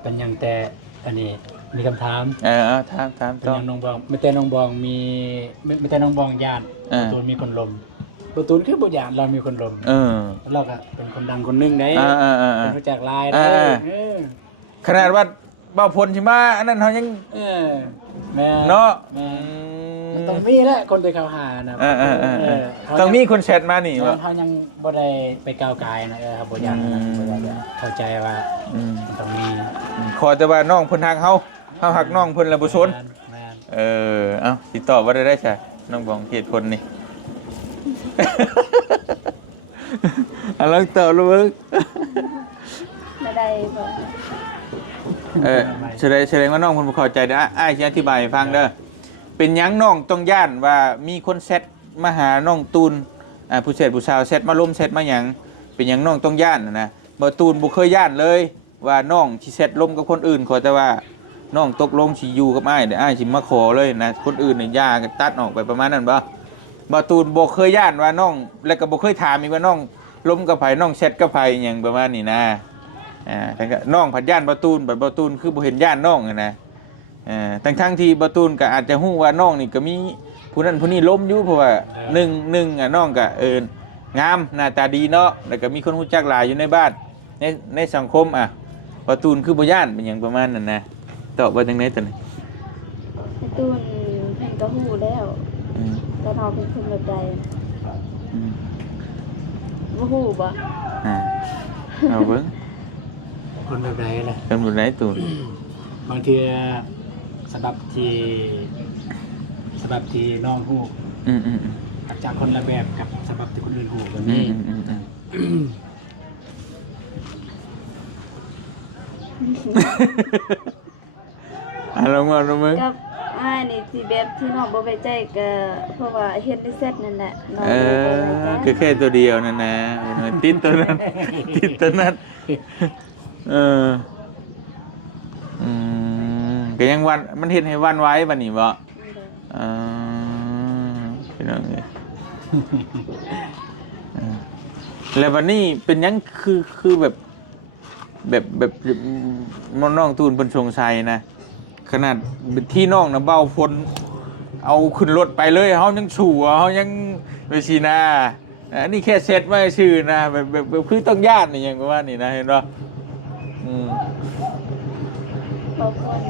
เป็นหยังแต่อันนี้มีคำถาม ถาม เป็น ต่อ หยังน้องบองไม่แต่น้องบองมีไม่แต่น้องบองญาติตัวมีคนลมประตูคือบ่ญาติเรามีคนลมเราก็เป็นคนดังคนนึงได้เป็นรู้จักลายได้ขนาดว่าเบ้าพลสิมาอันนั้นเฮายังแม่เนาะมันต้องมีแหละคนที่เขาหานะต้องมีคนแชทมานี่ว่าเขายังบ่ได้ไปก้าวไกลนะครับบ่ญาติเข้าใจว่าต้องมีขอแต่ว่าน้องเพิ่นฮักเฮาฮักน้องเพิ่นแล้วบ่สนเอ้าสิตอบว่าได้ใช่น้องบองเหตุผลนี่ลองตอบลูกไม่ได้บ่แสดงว่าน้องเพิ่นบ่เข้าใจเด้ออ้ายสิอธิบายให้ฟังเด้อเป็นหยังน้องต้องย่านว่ามีคนแชทมาหาน้องตูนผู้สาวแชทมาล้มแชทมาหยังเป็นหยังน้องต้องย่านนะบ่ตูนบ่เคยย่านเลยว่าน้องสิแชทล้มกับคนอื่นขอแต่ว่าน้องตกลงสิอยู่กับอ้ายเดี๋ยวอ้ายสิมาขอเลยนะคนอื่นนี่ย่าก็ตัดออกไปประมาณนั้นบ่ตูนบ่เคยย่านว่าน้องแล้วก็บ่เคยถามอีกว่าน้องล้มกับไผน้องแชทกับไผหยังประมาณนี้นะทั้งก็น้องผัดย่านบ่ตูนคือบ่เห็นย่านน้องนะทั้งที่บ่ตูนก็อาจจะฮู้ว่าน้องนี่ก็มีผู้นั้นผู้นี้ล้มอยู่เพราะว่าหนึ่งน้องก็งามหน้าตาดีเนาะแล้วก็มีคนรู้จักหลายอยู่ในบ้านในสังคมบ่ตูนคือบ่ย่านเป็นหยังประมาณนั้นนะตอบว่าจังได๋ตัวนี้ตูนเพิ่นก็ฮู้แล้วแต่เราเป็นคนแบบใดบ่ฮู้บ่เอาเบิ่ง คนแบบไหนล่ะ คนแบบไหนตูน บางทีสำหรับที่น้องฮู้ อืมอืม อาจจะคนละแบบกับสำหรับที่คนอื่นฮู้แบบ อื นี้ มอืมอืมลงมาลงมือ กับอ้ายนี่ที่แบบที่น้องบ่ไว้ใจก็เพราะว่าเฮ็ดในเซตนั่นแหละน้อง เอ เลยบ่ อ ไว้ใจ คือแค่ตัวเดียวนั่นนะติดตัวนั้น ติดตัวนั้นเอออืก็ยังวันมันเห็นให้วันไว้บัดนี้บ่เออพี่น้องเอ้ยเออแล้ววันนี้เป็นหยังคือแบบน้องตูนเพิ่นสงสัยนะขนาดที่น้องน่ะเบ้าฝนเอาขึ้นรถไปเลยเฮายังสู่เฮายังไปสินะอันนี้แค่เซ็ตไว้ชื่อนะแบบคือต้องญาตินี่หยังประมาณนี้นะเห็นบ่อืม เพราะคน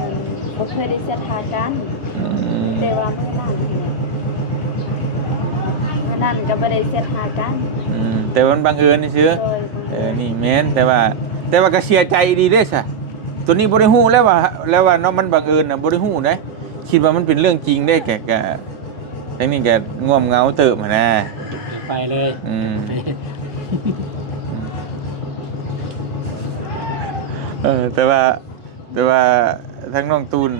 บ่เคยได้เซตหากัน แต่ว่ามื้อนั้นเนี่ยมื้อนั้นก็บ่ได้เซตหากัน แต่มันบังเอิญนี่ซื่อ โดย นี่แม่นแต่ว่าก็เสียใจดีเด้ซะตัวนี้บ่ได้ฮู้แล้วว่าเนาะมันบังเอิญน่ะบ่ได้ฮู้เด้คิดว่ามันเป็นเรื่องจริงได้แกทั้งนี้แกง่วมเหงาเติบหั่นนะ ไปเลย แต่ว่าทั้งน้องตูน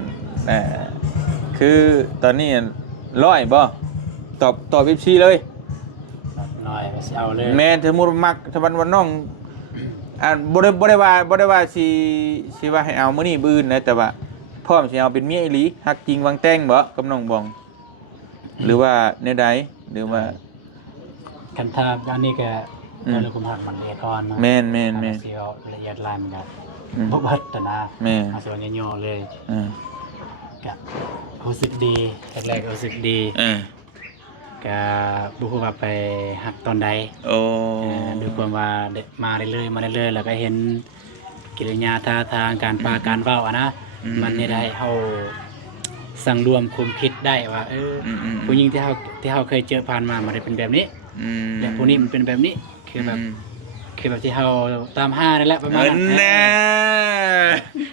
คือตอนนี้ร้อยบ่ตอบ14เลย หน่อยไปสิเอาเลย แม่นสมมุติมักถ้าวันน้องบ่ได้ว่าสิว่าให้เอามื้อนี้มื้ออื่นนะแต่ว่าพร้อมสิเอาเป็นเมียอีหลีฮักจริงวางแต่งบ่กับน้องบอง หรือว่าแนวใดหรือว่า คันทาบอันนี้ก็เรื่องความหักมันละเอียดอ่อนเนาะ แม่น สิเอาละเอียดลายมันก็ อืม บ่บัดแต่นะ แม่ เอาส่วนย่อๆเลย อ่า ก็รู้สึกดีแรกๆก็รู้สึกดีก็บ่ฮู้ว่าไปหักตอนใด โอ้ ด้วยความว่ามาเรื่อยๆแล้วก็เห็นกิริยาท่าทางการปาการเว้าอะนะมันนี่ได้เฮาสั่งรวมความคิดได้ว่าผู้หญิงที่เฮาเคยเจอผ่านมามันได้เป็นแบบนี้และผู้นี้มันเป็นแบบนี้คือแบบที่เฮาตามหานั่นแหละประมาณนั้น แน่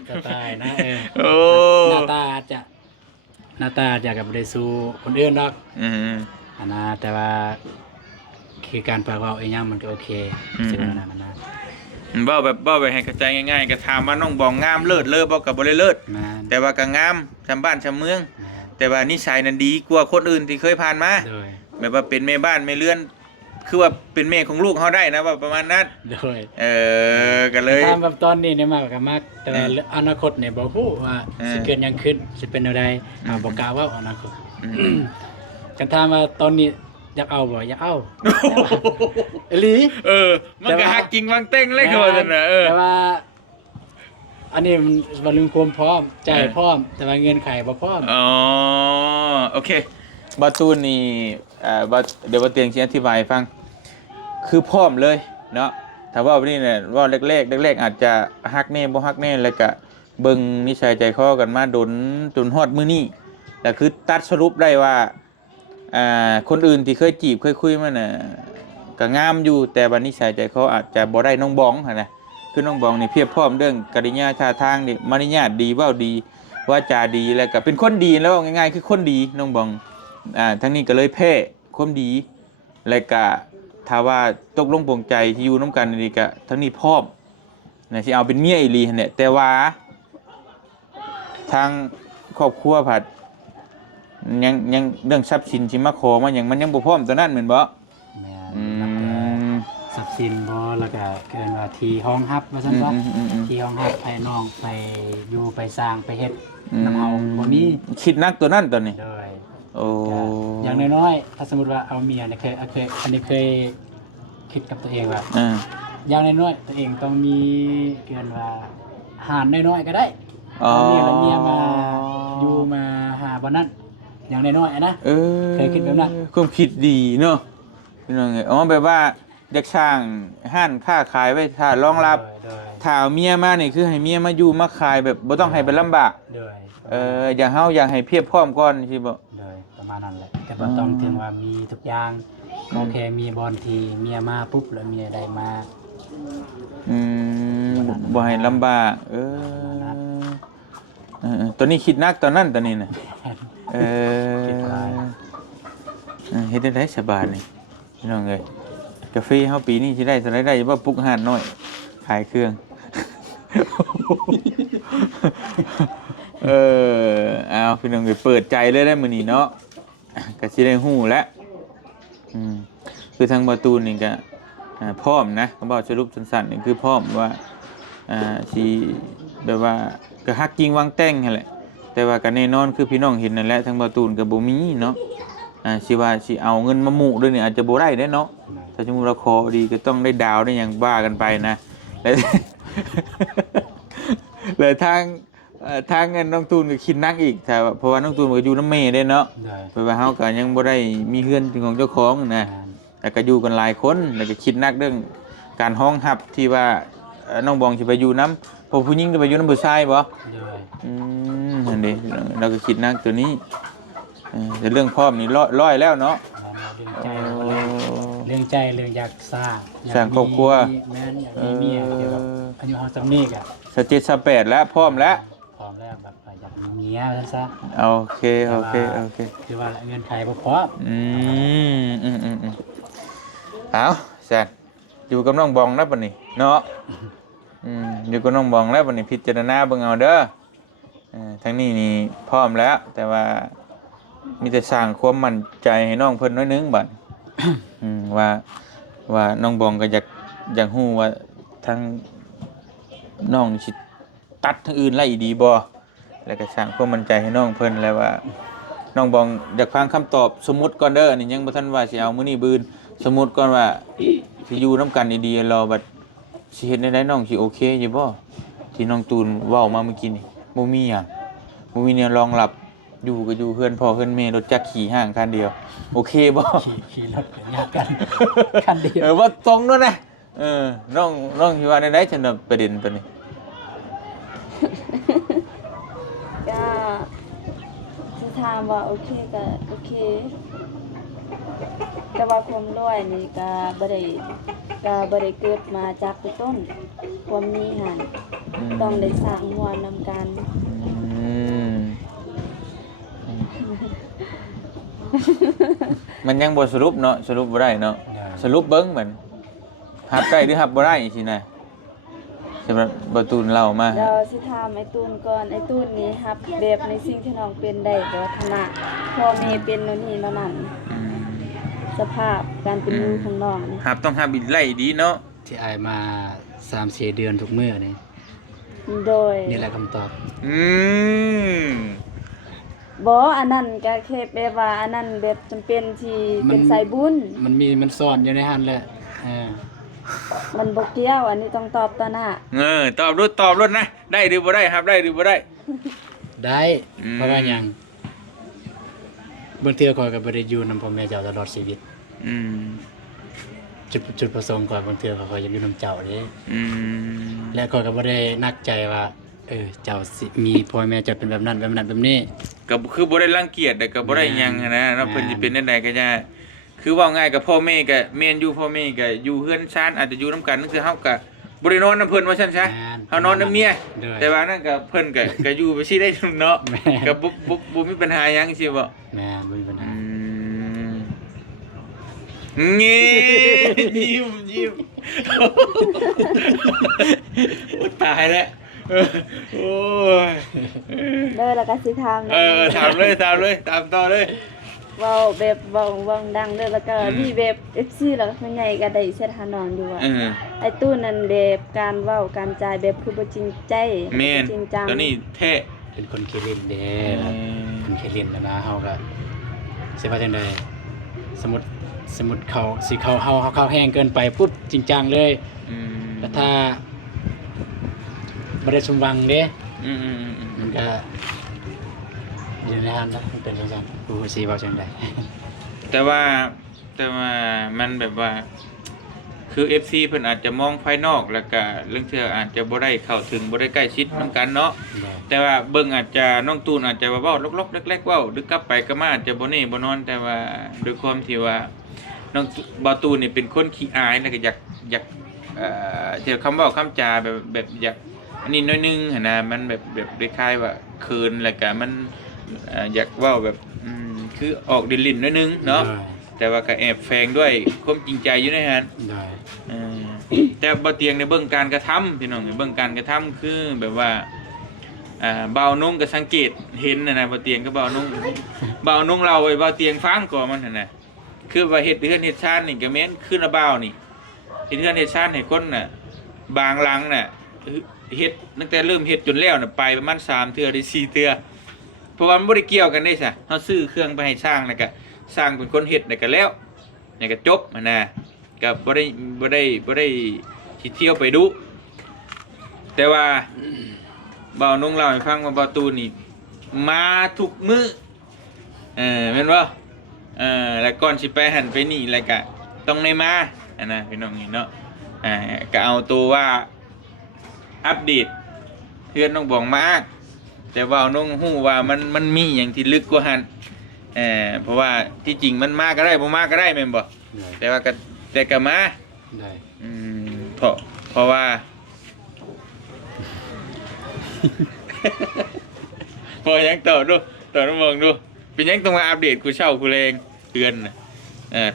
สไตล์นะ โอ้ หน้าตาอาจจะกับบ่ได้สู้คนอื่นดอกอันนะแต่ว่าคือการปากเว้าอีหยังมันก็โอเคซึ่งนั้นนะ เว้าแบบให้เข้าใจง่ายๆก็ถามว่าน้องบองงามเลิศบ่ก็บ่ได้เลิศ แม่น แต่ว่าก็งามชำบ้านชำเมือง แต่ว่านิสัยนั้นดีกว่าคนอื่นที่เคยผ่านมา โดย แบบว่าเป็นแม่บ้านแม่เรือนคือว่าเป็นแม่ของลูกเฮาได้นะว่าประมาณนั้น โดย ก็เลย ตามแบบตอนนี้เนี่ยมากกับมากแต่ว่าอนาคตเนี่ยบ่ฮู้ว่าสิเกิดหยังขึ้นสิเป็นแนวใดบ่กล้าเว้าอนาคตกันถามว่าตอนนี้อยากเอาบ่อยากเอาอีหลี มันก็ฮักจริงวางเต้งเลยคือว่าซั่นน่ะแต่ว่า อันนี้มันบ่ลืมความพร้อมใจพร้อม แต่ว่าเงื่อนไขบ่พร้อม อ๋อโอเคบาตูนนี่เดี๋ยวบ่เตียงสิอธิบายให้ฟังคือพร้อมเลยเนาะถ้าว่าวันนี้เนี่ยว่าแรกอาจจะฮักแน่บ่ฮักแน่แล้วก็เบิ่งนิสัยใจคอกันมาดนจนฮอดมื้อนี้แต่คือตัดสรุปได้ว่าคนอื่นที่เคยจีบเคยคุยมาน่ะก็งามอยู่แต่ว่านิสัยใจคออาจจะบ่ได้น้องบองหั่นน่ะคือน้องบองนี่เพียบพร้อมเรื่องกริยาท่าทางนี่มารยาทดีเว้าดีวาจาดีแล้วก็เป็นคนดีแล้วง่ายๆคือคนดีน้องบองทั้งนี้ก็เลยแพ้ความดีแล้วก็ถ้าว่าตกลงปลงใจที่อยู่น้ำกันนี่ก็ทั้งนี้พร้อมนะสิเอาเป็นเมียอีหลีหั่นแหละแต่ว่าทางครอบครัวผัดยังเรื่องทรัพย์สินสิมาขอมาหยังมันยังบ่พร้อมตอนนั้นแม่นบ่ แม่นทรัพย์สินบ่แล้วก็เกินว่าที่ห้องฮับว่าซั่นบ่ที่ห้องฮับให้น้องไปอยู่ไปสร้างไปเฮ็ดนำเฮาบ่มี คิดนักตัวนั้นตัวนี้ โดย โอ้ อย่างน้อยๆถ้าสมมุติว่าเอาเมียเนี่ยอันนี้เคยคิดกับตัวเองว่าอย่างน้อยๆตัวเองต้องมีเกินว่าหารน้อยๆก็ได้เอาเมียแล้วเมียมาอยู่มาหาบ่นั้นอย่างน้อยๆนะเคยคิดแบบนั้น ความคิดดีเนาะพี่น้องอ๋อแบบว่าอยากสร้างห้านค้าขายไว้ถ้ารองรับถ้าเอาเมียมานี่คือให้เมียมาอยู่มาขายแบบบ่ต้องให้ไปลำบากอย่างเฮาอยากให้เพียบพร้อมก่อนสิบ่ประมาณนั้นแหละแต่บ่ต้องถึงว่ามีทุกอย่างโอเคมีบอลทีเมียมาปุ๊บแล้วเมียได้มา บ่ให้ลำบากตัวนี้คิดนักตอนนั้นตอนนี้น่ะเฮ็ดได้สบายนี่พี่น้องเอ้ยกาแฟเฮาปีนี้สิได้เท่าไหร่ได้บ่ปลุกหาดน้อยขายเครื่องเอาพี่น้องเอ้ยเปิดใจเลยได้มื้อนี้เนาะก็สิได้ฮู้แล้วคือทางประตูนี่ก็พร้อมนะเขาบอกสรุปสั้นๆนี่คือพร้อมว่าสิแบบว่าก็ฮักจริงวางแต่งนั่นแหละแต่ว่าก็แน่นอนคือพี่น้องเห็นนั่นแหละทางประตูก็บ่มีเนาะสิว่าสิเอาเงินมาหมู่ด้วยนี่อาจจะบ่ได้เด้เนาะถ้าสมมุติเราขอดีก็ต้องได้ดาวได้หยังว่ากันไปนะแล้วทางเงินน้องตูนก็คิดนักอีกแต่เพราะว่าน้องตูนก็อยู่น้ำเมย์ได้เนาะเพราะว่าเฮาก็ยังบ่ได้มีเฮือนของเจ้าของนะแต่ก็อยู่กันหลายคนแล้วก็คิดนักเรื่องการห้องหับที่ว่าน้องบองสิไปอยู่น้ำพอผู้หญิงจะไปอยู่น้ำผู้ชายบ่นั่นดิเราก็คิดนักตัวนี้แต่เรื่องพร้อมนี่ร้อยแล้วเนาะเรื่องใจเรื่องอยากสร้างครอบครัวแม่นอยากมีเมียเกี่ยวกับอายุเฮาซำนี้ก็17-18แล้วพร้อมแล้วแบบอยากมีเมียซะโอเคคือว่าเงินไขบ่พอเอาแซ่อยู่กับน้องบองแล้วบัดนี้เนาะอยู่กับน้องบองแล้วบัดนี้พิจารณาเบิ่งเอาเด้อทั้งนี้นี่พร้อมแล้วแต่ว่ามีแต่สร้างความมั่นใจให้น้องเพิ่นน้อยนึงบัดว่าน้องบองก็อยากฮู้ว่าทั้งน้องสิตัดทางอื่นไล่ดีบ่แล้วก็สร้างความมั่นใจให้น้องเพิ่นแล้วว่าน้องบองอยากฟังคำตอบสมมุติก่อนเด้อนี่ยังบ่ทันว่าสิเอามื้อนี้บื้นสมมุติก่อนว่าสิอยู่นํกันดีๆรอบัดสิเฮ็ดได้น้องสิโอเคอยู่บ่ที่น้องตูนเว้ามาเมื่อกี้นี่บ่มีหยังบ่มีแนวรองรับอยู่ก็อยู่เฮือนพ่อเฮือนแม่รถจักรขี่ห้างคันเดียวโอเคบ่ขี่รถยากกันคันเดียวว่าตรงนั่นนะน้องคิดว่าได้ฉันประเด็นปะนี่ก็สิถามว่าโอเคก็โอเคแต่ว่าความรวยนี่ก็บ่ได้เกิดมาจากต้นความมีหั่นต้องได้สร้างมวลนำกันมันยังบ่สรุปเนาะสรุปบ่ได้เนาะสรุปเบิ่งเหมือนหับได้หรือหับบ่ได้สินะสำหรับบ่ตูนเล่ามาเดี๋ยวสิถามไอ้ตูนก่อนไอ้ตูนนี่หับแบบในสิ่งที่น้องเป็นได้บ่ฐานะพ่อแม่เป็นโน่นนี่นั่นสภาพการเป็นอยู่ของน้องนี่หับต้องหับอีกไล่ดีเนาะที่อายมา 3-4 เดือนทุกมื้อนี่โดยนี่แหละคำตอบบ่อันนั้นก็แค่แปลว่าอันนั้นแบบจำเป็นที่เป็นสายบุญมันซ่อนอยู่ในหั่นแหละมันบ่เกี่ยวอันนี้ต้องตอบต่อหน้าตอบรถนะได้หรือบ่ได้ครับได้หรือบ่ได้ได้เพราะว่าหยังบางเทื่อข้อยก็บ่ได้อยู่นำพ่อแม่เจ้าตลอดชีวิตจุดประสงค์ข้อยบางเทื่อข้อยอยากอยู่นำเจ้าเด้และข้อยก็บ่ได้นักใจว่าเจ้าสิมีพ่อแม่เจ้าเป็นแบบนั้นแบบนี้ก็คือบ่ได้รังเกียจแต่ก็บ่ได้หยังนะเนาะเพิ่นสิเป็นจังไดก็จะคือว่าง่ายกับพ่อแม่ก็แม่นอยู่พ่อแม่ก็อยู่เฮือนซ่านอาจจะอยู่นำกันนั่นคือเฮาก็บ่ได้นอนนำเพิ่นว่าซั่นซะเฮานอนนำเมียแต่ว่านั่นก็เพิ่นก็อยู่ไปสิได้เนาะก็บ่มีปัญหาหยังสิบ่แม่บ่มีปัญหายิ้มตายแล้วโอ้ยแล้วก็สิถามถามเลยตามต่อเลยเว้าแบบเว้าดังเด้อแล้วก็มีแบบ FC แล้วมันใหญ่ก็ได้เฮ็ดหาน้องอยู่ว่าไอ้ตู้นั้นแบบการเว้าการจ่ายแบบคือบ่จริงใจจริงจังตอนนี้แท้เป็นคนขี้เล่นเด้คนขี้เล่นนะเฮาก็สิว่าจังได๋สมมุติเขาสิเขาแห้งเกินไปปุ๊บจริงจังเลยแล้วถ้าบ่ได้สมหวังเด้มันก็อยู่ในหันนะมันเป็นจังซั่นผู้สิเว้าจังได๋แต่ว่ามันแบบว่าคือ FC เพิ่นอาจจะมองภายนอกแล้วก็เรื่องเชื่ออาจจะบ่ได้เข้าถึงบ่ได้ใกล้ชิดนำกันเนาะแต่ว่าเบิ่งอาจจะน้องตูนอาจจะเว้าลกๆเล็กๆเว้าดึกกลับไปก็มาอาจจะบ่แน่บ่นอนแต่ว่าด้วยความที่ว่าน้องบ่ตูนนี่เป็นคนขี้อายแล้วก็อยาก เกี่ยวคำเว้าคำจาแบบอยากอันนี้น้อยนึงหั่นนะมันแบบคล้ายๆว่าเขินแล้วก็มันอยากเว้าแบบคือออกลิ้นๆน้อยนึงเนาะแต่ว่าก็แอบแฝงด้วยความจริงใจอยู่ในนั้นได้แต่บ่เตียงในเบื้องการกระทำพี่น้องในเบื้องการกระทำคือแบบว่าเบานุ่งก็สังเกตเห็นนะบ่เตียงก็เบานุ่งเราไว้เบาเตียงฟังก่อนมันน่ะคือว่าเฮ็ดเฮือนเฮ็ดชาตินี่ก็แม่นคือระเบานี่เฮ็ดเฮือนเฮ็ดชาติให้คนน่ะบางหลังน่ะเฮ็ดตั้งแต่เริ่มเฮ็ดจนแล้วน่ะไปประมาณ3เทื่อหรือ4เทื่อเพราะว่ามันบ่ได้เกี่ยวกันได้ซะเฮาซื้อเครื่องไปให้สร้างแล้วก็สร้างเป็นคนเฮ็ดแล้วก็แล้วนี่ก็จบนะก็บ่ได้สิเที่ยวไปดูแต่ว่าเบานุ่งเล่าให้ฟังว่าเบาตูนนี่มาทุกมื้อแม่นบ่แล้วก่อนสิไปหันไปนี่แล้วก็ต้องได้มานะพี่น้องนี่เนาะก็เอาตัวว่าอัปเดตเพื่อนน้องบองมากแต่ว่าน้องฮู้ว่ามันมีหยังที่ลึกกว่าหันเพราะว่าที่จริงมันมาก็ได้บ่มาก็ได้แม่นบ่แต่ว่าก็มาได้เพราะว่าพอยังต่อน้องมองดูเป็นยังต้องมาอัปเดตกูเช่ากูแรงเตือน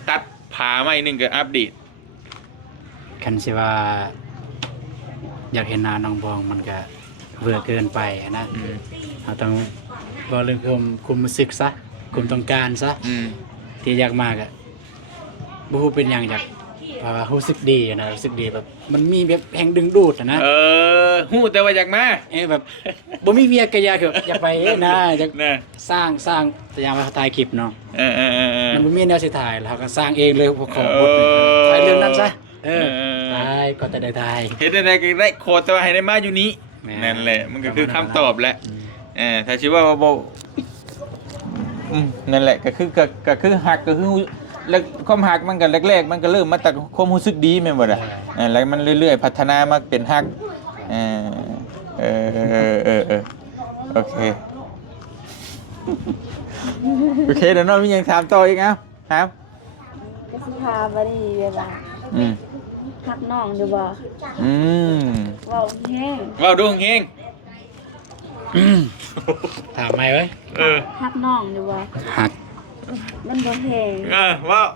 ตัดผาไม้นึงก็อัปเดตคันสิว่าอยากเห็นหน้าน้องบองมันก็เบื่อเกินไปนะเราต้องบ่เรื่องคุมรู้สึกซะคุมต้องการซะที่อยากมากอ่ะบ่ฮู้เป็นหยังอยากรู้สึกดีนะรู้สึกดีแบบมันมีแบบแห่งดึงดูดนะฮู้แต่ว่าอยากมาแบบบ่มีเวียก็อยากอยากไปนะอยากสร้างแต่อย่างว่าถ่ายคลิปเนาะมันบ่มีแนวสิถ่ายแล้วก็สร้างเองเลยขอบทถ่ายเรื่องนั้นซะถ่ายก็แต่ได้ถ่ายเฮ็ดได้ก็ได้โคตรแต่ว่าให้ได้มาอยู่นี้นั่นแหละมันก็คือคำตอบแหละถ้าสิว่าบ่นั่นแหละก็คือฮักก็คือแล้วความหักมันก็แรกๆมันก็เริ่มมาจากความรู้สึกดีแม่นบ่ล่ะแล้วมันเรื่อยๆพัฒนามาเป็นฮักโอเคโอเคเดี๋ยวน้องมีหยังถามต่ออีกครับก็สิพาบ่ได้เวลาฮักน้องอยู่บ่เว้าแฮงเว้าดวงแฮงถามใหม่ไว้ฮักน้องอยู่บ่ฮักมันบ่แฮงว้าว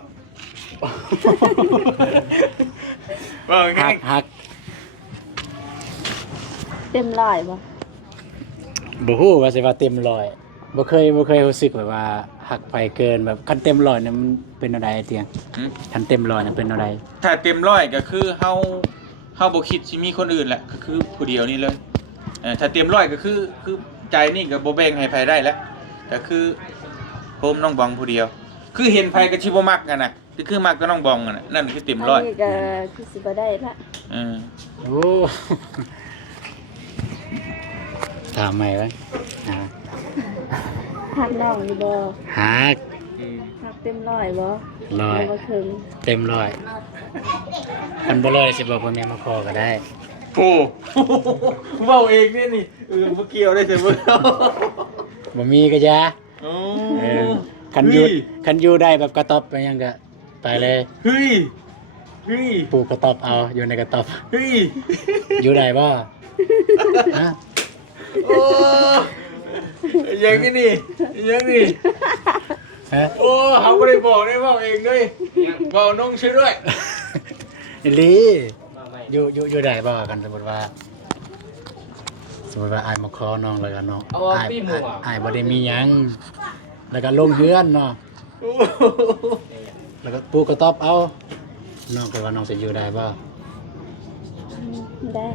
ฮักเต็มร้อยบ่ฮู้ว่าสิว่าเต็มร้อยบ่เคยรู้สึกแบบว่าฮักไปเกินแบบคันเต็มร้อยเนี่ยมันเป็นอะไรเตียงคันเต็มร้อยเนี่ยเป็นอะไรถ้าเต็มร้อยก็คือเฮาบ่คิดสิมีคนอื่นแหละก็คือผู้เดียวนี่เลยถ้าเต็มร้อยก็คือใจนี่ก็บ่แบ่งให้ใครได้แล้วก็คือโฮมน้องบองผู้เดียวคือเห็นไผก็สิบ่มักกันน่ะคือมักก็น้องบองน่ะนั่นคือเต็มร้อยนี่ก็คือสิบ่ได้ละโอ้ถามใหม่ไว้ฮักน้องอยู่บ่ฮักเต็มร้อยบ่บ่ถึงเต็มร้อยคันบ่ร้อยสิบอกว่าแม่มาขอก็ได้โอ้เว้าเองเนี่ยนี่บ่เกี่ยวได้แต่บ่บ่มีก็ยาคันอยู่ได้แบบกระต๊อบไปยังก็ไปเลยเฮ้ยปลูกกระต๊อบเอาอยู่ในกระต๊อบอยู่ได้บ่ฮะโอ้ยังนี่โอ้เขาไม่ได้บอกได้บอกเองด้วยบอกน้องชื่อด้วยลีอยู่ได้บ่กันสมมติว่าอายมาขอน้องแล้วก็น้องอายบ่ได้มีหยังแล้วก็ลงเฮือนเนาะแล้วก็ปลูกกระต๊อบเอาน้องคิดว่าน้องจะอยู่ได้บ่ได้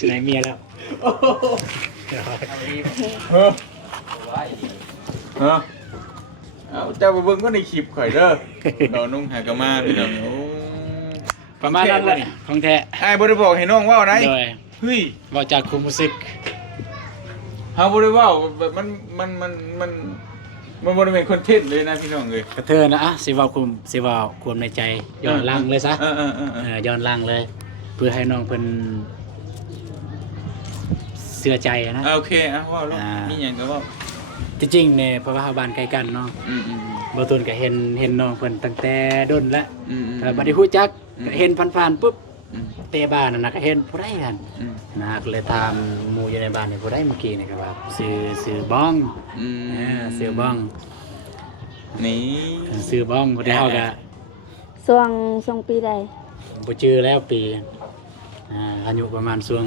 สิได้เมียแล้วเอาเจ้าไปเบิ่งก็ในคลิปข่อยเด้อเรานุ่งหากะมาพี่น้องประมาณนั้นแหละของแท้ไอ้บ่ได้บอกให้น้องว่าไหนเฮ้ยเว้าจากความรู้สึกเฮาบ่ได้เว้าแบบมันบ่ได้เป็นคอนเทนต์เลยนะพี่น้องเอ้ยกระเทอนะสิเว้าความในใจย้อนหลังเลยซะย้อนหลังเลยเพื่อให้น้องเพิ่นเชื่อใจนะโอเคเว้าลูกมีหยังก็เว้าจริงๆเนี่ยเพราะว่าเฮาบ้านใกล้กันเนาะ บ่ตุนก็เห็นน้องเพิ่นตั้งแต่ดนแล้ว อืม แต่บ่ได้ฮู้จักก็เห็นผ่านๆปุ๊บ อืม เตะบ้านนั่นน่ะก็เห็นผู้ใดหั่น อืม นะก็เลยถามหมู่อยู่ในบ้านนี่ผู้ใดเมื่อกี้นี่ก็ว่าซื้อบ้อง อืม ซื้อบ้อง นี่ ซื้อบ้องบ่ได้เฮาก็ ช่วงปีใด บ่จื้อแล้วปีอายุประมาณช่วง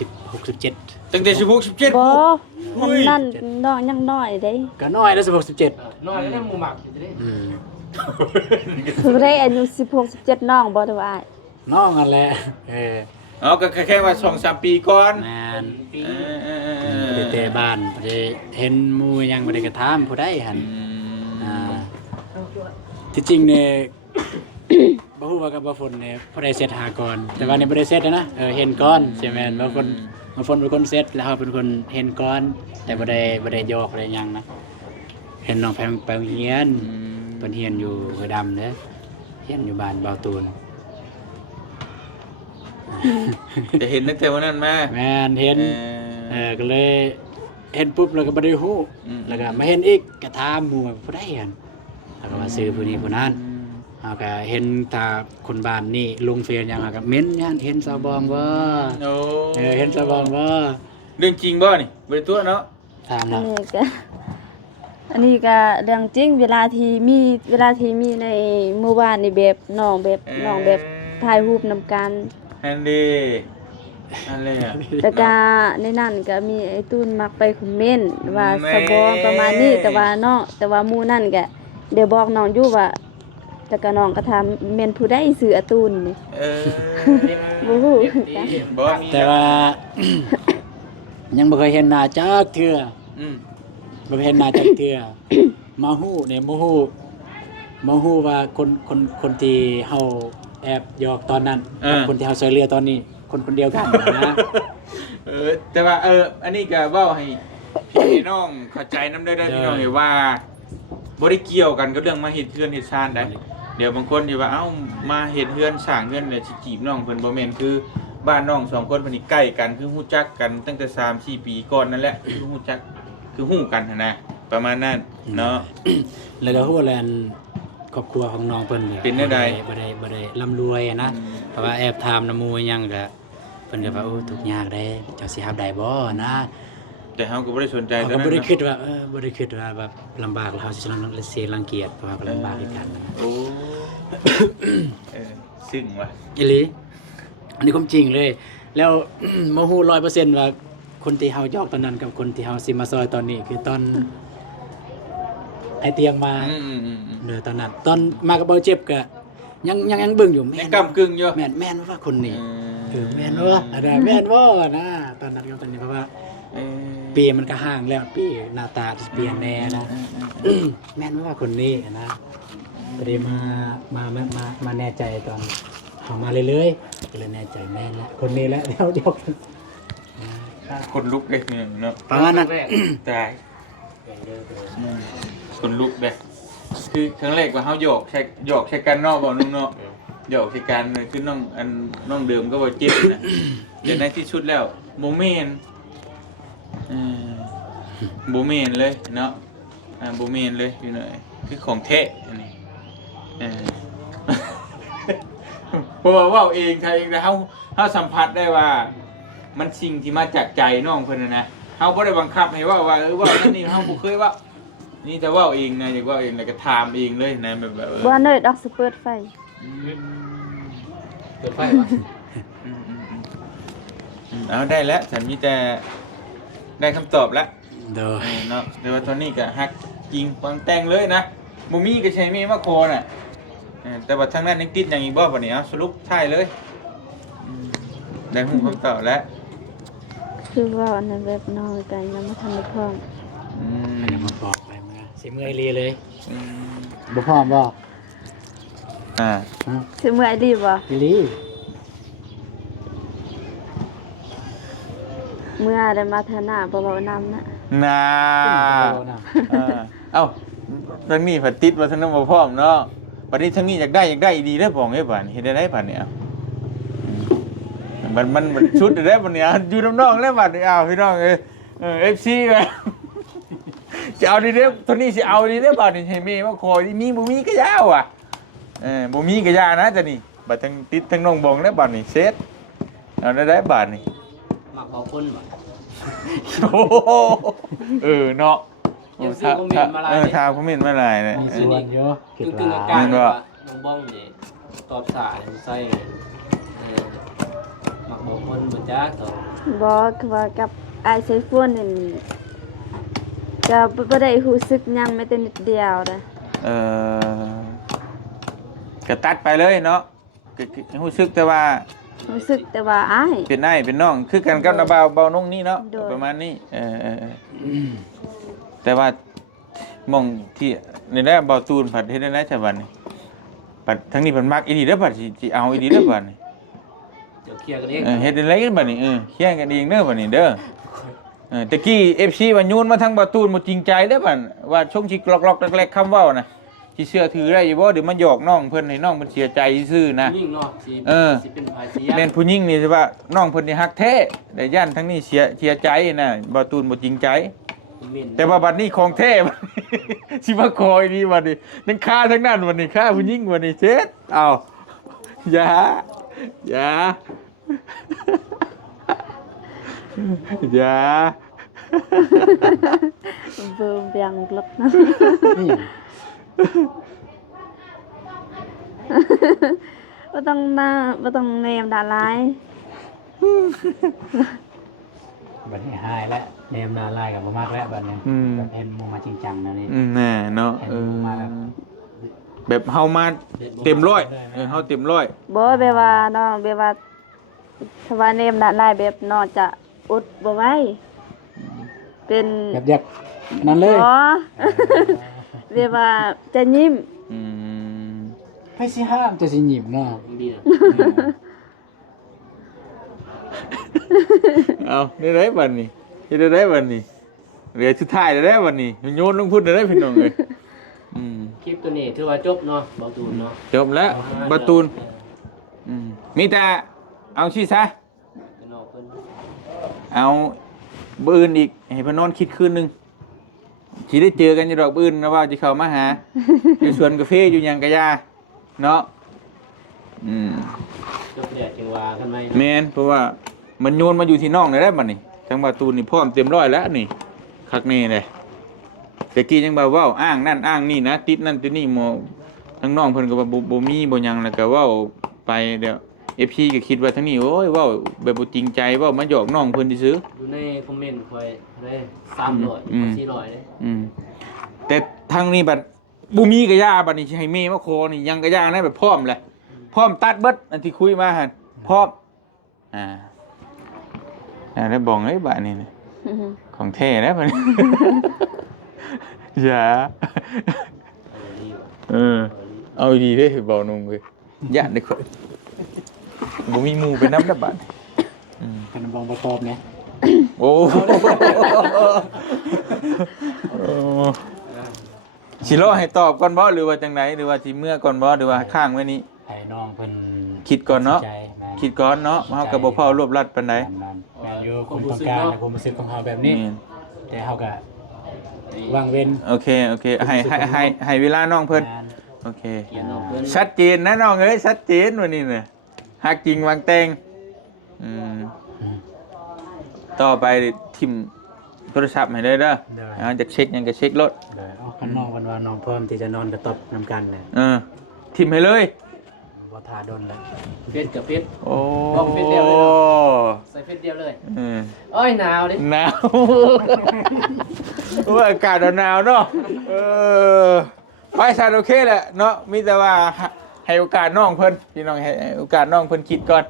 16 17 ตั้งแต่16 17 บ่ อุ้ย นั่นน้องยังน้อยเด้ ก็น้อยแล้ว16 17 น้อยก็ได้หมู่หมักอยู่เด้ อืม คือได้อายุ16 17น้องบ่ได้ว่าอ้าย น้องนั่นแหละอ๋อก็แค่ว่า2-3 ปีก่อน แม่น เออ บ่ได้เตะบ้านบ่ได้เห็นหมู่หยังบ่ได้กระถามผู้ใดหั่น ที่จริงเนี่ย บ่ฮู้ว่ากับบ่ฝนเนี่ยบ่ได้เซตหาก่อนแต่ว่าเนี่ยบ่ได้เซตนะเห็นก่อนใช่แม่นบางคนเป็นคนเซตแล้วเฮาเป็นคนเห็นก่อนแต่บ่ได้ยอกอะไรหยังนะเห็นน้องแพงไปโรงเรียนเพิ่นเรียนอยู่ห้วยดำเด้อเรียนอยู่บ้านบ่าวตูน จะเห็นตั้งแต่วันนั้นมา แม่นเห็นก็เลยเห็นปุ๊บแล้วก็บ่ได้ฮู้ อืม แล้วก็มาเห็นอีกก็ถามหมู่ว่าผู้ใดหั่นแล้วก็ว่าชื่อผู้นี้ผู้นั้น เฮาก็เห็นถ้าคนบ้านนี่ลงเฟซหยังเฮาก็เม้นหยังเห็นสาวบองบ่ โอ้ เห็นสาวบองบ่ เรื่องจริงบ่นี่บ่ได้ตัวเนาะ ถาม อั นะ นนี้ก็อันนี้ก็เรื่องจริงเวลาที่มีในหมู่บ้านนี่แบบน้องแบบถ่ายรูปนำกัน อันนี้อันเลยอ่ะ แล้วก็ในนั้นก็มีไอ้ตูนมักไปคอมเมนต์ว่า แม่ สะบองประมาณนี้แต่ว่าน้องแต่ว่าหมู่นั่นก็เดี๋ยวบอกน้องอยู่ว่าแต่ก็น้องก็ถามแม่นผู้ใดซื้ออาตูนนี่ เออ บ่ฮู้คือกัน บ่ แต่ว่า ยังบ่เคยเห็นหน้าจักเทื่อ อืม บ่เคยเห็นหน้าจักเทื่อ มาฮู้เนี่ยบ่ฮู้ว่าคนที่เฮาแอบหยอกตอนนั้นกับคนที่เฮาช่วยเหลือตอนนี้คนเดียวกันนะ แต่ว่าอันนี้ก็เว้าให้พี่น้องเข้าใจนำได้พี่น้องเห็นว่าบ่ได้เกี่ยวกันกับเรื่องมาเฮ็ดเฮือนเฮ็ดชานได้เดี๋ยวบางคนสิว่าเอ้ามาเฮ็ดเฮือนสร้างเฮือนเนี่ยสิจีบน้องเพิ่นบ่แม่นคือบ้านน้องสองคนเพิ่นนี่ใกล้กันคือฮู้จักกันตั้งแต่3-4 ปีก่อนนั่นแหละคือฮู้จักคือฮู้กันหันนะประมาณนั้นเนาะ แล้วก็ฮู้แลนครอบครัวของน้องเพิ่นนี่ เป็นแนวใด บ่ได้ร่ำรวยอะนะเพราะว่าแอบถามน้ำหมู่หยังก็เพิ่นก็ว่าโอ้ทุกข์ยากเด้เจ้าสิรับได้บ่นะ แต่เฮาก็บ่ได้สนใจ เขา ตอน ก็ นั้น บ่ได้ นะ คิดว่าบ่ได้คิดว่าแบบลำบากแล้วเขาสิรังเกียจเพราะว่าก็ลำบากด้วยกันนะ โอ้ซึ้งว่ะ อีหลีอันนี้ความจริงเลย แล้ว บ่ฮู้ 100% ว่าคนที่เฮายอกตอนนั้นกับคนที่เฮาสิมาซอยตอนนี้คือตอนไอเตียงมา เด้อตอนนั้นตอนมากับเบาเจ็บก็ยังเบิ่งอยู่ ยังกำกึ่งอยู่ แม่นว่าคนนี้แม่นว่าอะไรแม่นว่านะตอนนั้นกับตอนนี้เพราะว่าปีมันก็ห่างแล้วปีหน้าตาเปลี่ยนแน่นะ แม่นว่าคนนี้นะพอดีมาแน่ใจตอนเขามาเรื่อยๆก็เลยแน่ใจแม่นละคนนี้แหละเดี๋ยวเดียวกัน คนลุกเลยเนาะ ประมาณนั้น ตายคนลุกเลยคือครั้งแรกว่าเฮาหยอกใช้กันเนาะบ่นุ่งเนาะหยอกใช้กันเลยคือน้องเดิมก็บ่เจ็บนะแต่ในที่สุดแล้วบ่แม่นบ่แม่นเลยเนาะบ่แม่นเลยอยู่หน่อยคือของแท้อันนี้เพราะว่าเว้าเองใครเองแต่เฮาสัมผัสได้ว่ามันสิ่งที่มาจากใจน้องเพิ่นนะเฮาบ่ได้บังคับให้ว่าว่านั่นนี่เฮาบ่เคยว่านี่แต่ว่าเองนะอยากว่าเองแล้วก็ถามเองเลยนะแบบ บ่เนิดดอกสิเปิดไฟ เปิดไฟวะ เอาได้แล้วฉันมีแต่ได้คำตอบแล้ว เด้อ เนาะเดี๋ยวว่าตอนนี้ก็ฮักจริงฟังแต่งเลยนะบ่มีก็ใช้มีมาโคน่ะแต่ว่าทางนั้นยังติดอย่างอีกบ่บัดนี้เอาสรุปท้ายเลยได้ฮู้คำตอบแล้ว คือว่าอันนั้นแบบน้อยกันยังบ่ทันได้พร้อม อันนี้มาบอกไปเมื่อสิเมื่อยลีเลยบ่พร้อมบ่ สิเมื่อยดีบ่ อีหลี เมื่อได้มาทาหน้าบ่เว้านำนะ น่า บ่นะ เอ้าทางนี้ผัดติดว่าทางนั้นบ่พร้อมเนาะบัดนี้ทางนี้อยากได้ดีได้บ่ไงบัดนี้เฮ็ดได้บัดเนี่ยมันชุดได้บัดนี้อยู่น้ำนองแล้วบัดนี้อ้าวพี่น้องFC แม่ สิเอาดีเด้อตัวนี้สิเอาดีเด้อบัดนี้ให้แม่มาขอมีบ่มีก็ยาวอ่ะบ่มีก็ยานะจ้ะนี่บัดทั้งติดทั้งน้องบองแล้วบัดนี้เสร็จเอาได้บัดนี้ หมักเบาคนบ่ โอ้โหเนาะ ยังซื้อคอมเมนต์มาหลาย ทาคอมเมนต์มาหลายเลย มีส่วนเยอะคิด ตึงๆ ว่า อาการว่าน้องบ้องนี่ตอบสายใส่หมักเบาคนบ่จักต่อ บ่คือว่ากับไอ้ไซฟวนนี่ก็บ่ได้รู้สึกหยังแม้แต่นิดเดียวนะ ก็ตัดไปเลยเนาะก็รู้สึกแต่ว่า รู้สึกแต่ว่าอ้าย เป็นนายเป็นน้องคือกันกับนาเบานุ่งนี่เนาะ โดย ประมาณนี้แต่ว่ามองที่ในแรกเบาตูนผัดเฮ็ดได้นะฉบับนี้ผัดทั้งนี้เพิ่นมักอีหลีเด้อผัดสิเอาอีหลีเด้อบัดนี้ เดี๋ยวเคลียร์กันเอง เฮ็ดได้ไรกันบัดนี้เคลียร์กันเองเด้อบัดนี้เด้อตะกี้ FC ว่าโยนมาทางเบาตูนบ่จริงใจเด้อบัดว่าชงสิกลอกๆแรกๆคำเว้าน่ะสิเชื่อถือได้อยู่บ่เดี๋ยวมันหยอกน้องเพิ่นให้น้องเพิ่นเสียใจซื่อๆนะ นิ่งเนาะสิเป็นภายเสีย แม่นผู้หญิงนี่สิว่าน้องเพิ่นนี่ฮักแท้แต่ย่านทั้งนี้เสียใจนะบ่ตูนบ่จริงใจ แต่ว่าบัดนี้ของแท้ บัดนี้ สิมาคอยนี่บัดนี้นั่นค่าทั้งนั้นบัดนี้ค่าผู้หญิงบัดนี้เช็ดเอาอย่าอย่า อย่า เบิ่มเบียงกลักนะ นี่ บ่ต้องบ่ต้องแนมด่าร้าย บัดนี้หายแล้วเนมนาลายกับบ่มากแล้วบัดนี้แบบเห็นมุมมาจริงจังนะนี่ แน่เนาะแบบเฮามาเต็มร้อยเฮาเต็มร้อย บ่แบบว่าน้องแบบว่าถ้าว่าแนมด่าร้ายแบบน้องจะอดบ่ไหวเป็น แบบเดียกนั่นเลย บ่ แบบว่าจะยิ้ม ไปสิห้ามจะสิหยิบเนาะ ดีนะ เอาได้บัดนี้เฮ็ดได้บัดนี้เหลือสุดท้ายได้บัดนี้โยนลงพุ่นได้พี่น้องเอ้ย คลิปตัวนี้ถือว่าจบเนาะเบาตูนเนาะ จบแล้วประตูนมีแต่เอาชีซะ เป็นออกเพิ่น เอาบื้ออื่นอีกให้เพนนอนคิดคืนหนึงสิได้เจอกันอยู่ดอกบื้ออื่นนะว่าจะเข้ามาหา อยู่สวนกาแฟอยู่หยังกะยาเนาะ จบแดดจังว่ากันไหม แม่นเพราะว่ามันโยนมาอยู่ที่น้องได้บัดนี้ทางประตูนนี่พร้อมเต็มร้อยแล้วนี่คักแน่เลยแต่กี้ยังบ่าเว้าอ้างนั่นอ้างนี่นะติดนั่นติดนี่หมอทั้งน้องเพิ่นก็ว่าบ่มีบ่หยังแล้วก็เว้าไปเดี๋ยว FC ก็คิดว่าทั้งนี้โอ้ยเว้าแบบบ่จริงใจเว้ามาหยอกน้องเพิ่นซื่อ อยู่ในคอมเมนต์คอยได้300 400เด้ แต่ทางนี้บัดบ่มีกะยาบัดนี้สิให้แม่มาขอนี่ยังกะยานะแบบพร้อมแหละพร้อมตัดเบิดอันที่คุยมาหั่นพร้อมได้บอกเอ้ยบัดนี้นะของแท้แล้วบัดนี้ อย่าเอาดีเด้เบานุ่มเว้ยย่านได้ค่อยบ่มีหมู่ไปนำนะบัด เป็นบองประกอบเนี่ย โอ้สิรอให้ตอบก่อนบ่หรือว่าจังไดหรือว่าสิเมื่อก่อนบ่หรือว่าค้างไว้นี้ ให้น้องเพิ่น คิดก่อนเนาะ ใจแม่ คิดก่อนเนาะเฮาก็บ่พอรวบรัดปานใด ตามนั้นแม่นอยู่คุณต้องการในความรู้สึกของเฮาแบบนี้ แต่เฮาก็วางเว้น โอเคให้เวลาน้องเพิ่น งาน โอเค เขียนออกเพิ่น ชัดเจนนะน้องเอ้ยชัดเจนวันนี้น่ะฮักจริงวางแตงต่อไปทิมโทรศัพท์ให้เลยเด้อจะเช็คหยังก็เช็ครถ เดี๋ยวเอาคันน้องวันว่าน้องพร้อมที่จะนอนกระตบนำกันเลย ทิมให้เลย บ่ทาดนเลย เฟซกับเฟซ โอ้ บอกเฟซเดียวเลยเนาะ ใส่เฟซเดียวเลยอ้อยหนาวดิ หนาวว่าอากาศหนาวเนาะไปซะโอเคแหละเนาะมีแต่ว่าให้โอกาสน้องเพิ่นพี่น้องให้โอกาสน้องเพิ่นคิดก่อน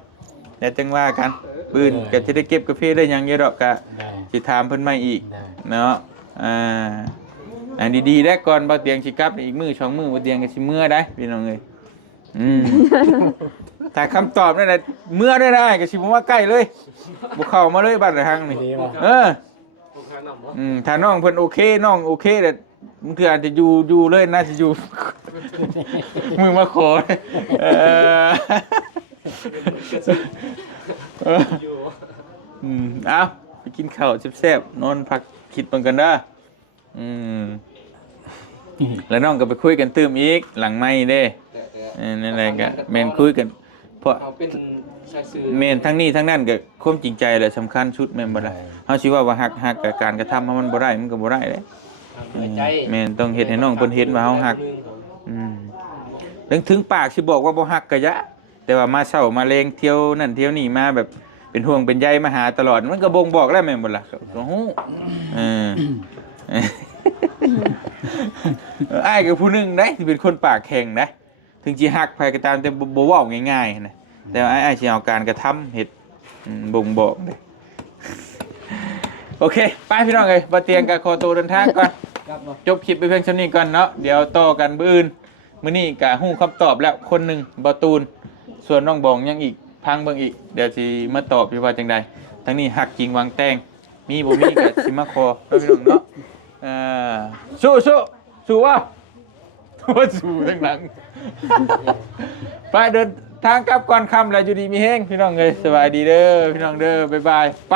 เดี๋ยวจังว่ากันปืนก็จะได้เก็บกาแฟได้หยังเยอะดอกกะ ได้ สิถามเพิ่นใหม่อีก ได้ เนาะอันดีๆได้ก่อนบ่เตียงสิกลับอีกมื้อ2มื้อบ่เตียงก็สิเมื่อได้พี่น้องเอ้ยถ้าคำตอบนั่นแหละเมื่อได้ก็สิบ่ว่าใกล้เลยบ่เข้ามาเลยบ้านทางนี่ ดีบ่ ถ้าน้องเพิ่นโอเคน้องโอเคแต่มึงคืออาจจะอยู่เลยน่าจะอยู่ มึงมาขอเอาไปกินข้าวแซ่บๆนอนพักคิดเบิ่งกันเด้อ อืมแล้วน้องก็ไปคุยกันตื้มอีกหลังไม่เด้นั่นแหละก็แม่นคุยกันเพราะ เขาเป็นชายซื่อ แม่นทั้งนี้ทั้งนั้นก็ความจริงใจแหละสำคัญชุดแม่นบ่ได้เฮาสิว่าฮักกับการกระทำมันบ่ได้มันก็บ่ได้เด้ ทำด้วยใจ แม่นต้องเฮ็ดให้น้องเพิ่นเห็นว่าเฮาฮักถึงปากสิบอกว่าบ่ฮักก็ยะแต่ว่ามาเช้ามาเลงเที่ยวนั่นเที่ยวนี่มาแบบเป็นห่วงเป็นใยมาหาตลอดมันก็บ่งบอกแล้วแม่นบ่ล่ะก็ฮู้เอออ้ายก็ผู้หนึงเด้ที่เป็นคนปากแข็งนะถึงสิฮักไผก็ตามแต่บ่เว้าง่ายๆนะแต่ว่าอ้ายสิเอาการกระทำเฮ็ดบ่งบอกเด้โอเคไปพี่น้องเอ้ยบ่เตียงก็ขอตัวเดินทางก่อน ครับบ่ จบคลิปไปเพียงเท่านี้ก่อนเนาะเดี๋ยวต่อกันมื้ออื่นมื้อนี้ก็ฮู้คำตอบแล้วคนหนึงบ่ตูนส่วนน้องบองยังอีกพังเบิ่งอีกเดี๋ยวสิมาตอบอยู่ว่าจังใดทั้งนี้ฮักจริงวางแต่งมีบ่มีก็สิมาขอเนาะพี่น้องเนาะสู้ว่าสู้ทั้งหลัง ไปเดินทางกลับก่อนค่ำแล้วอยู่ดีมีแฮงพี่น้องเอ้ยสบายดีเด้อพี่น้องเด้อบ๊ายบายไป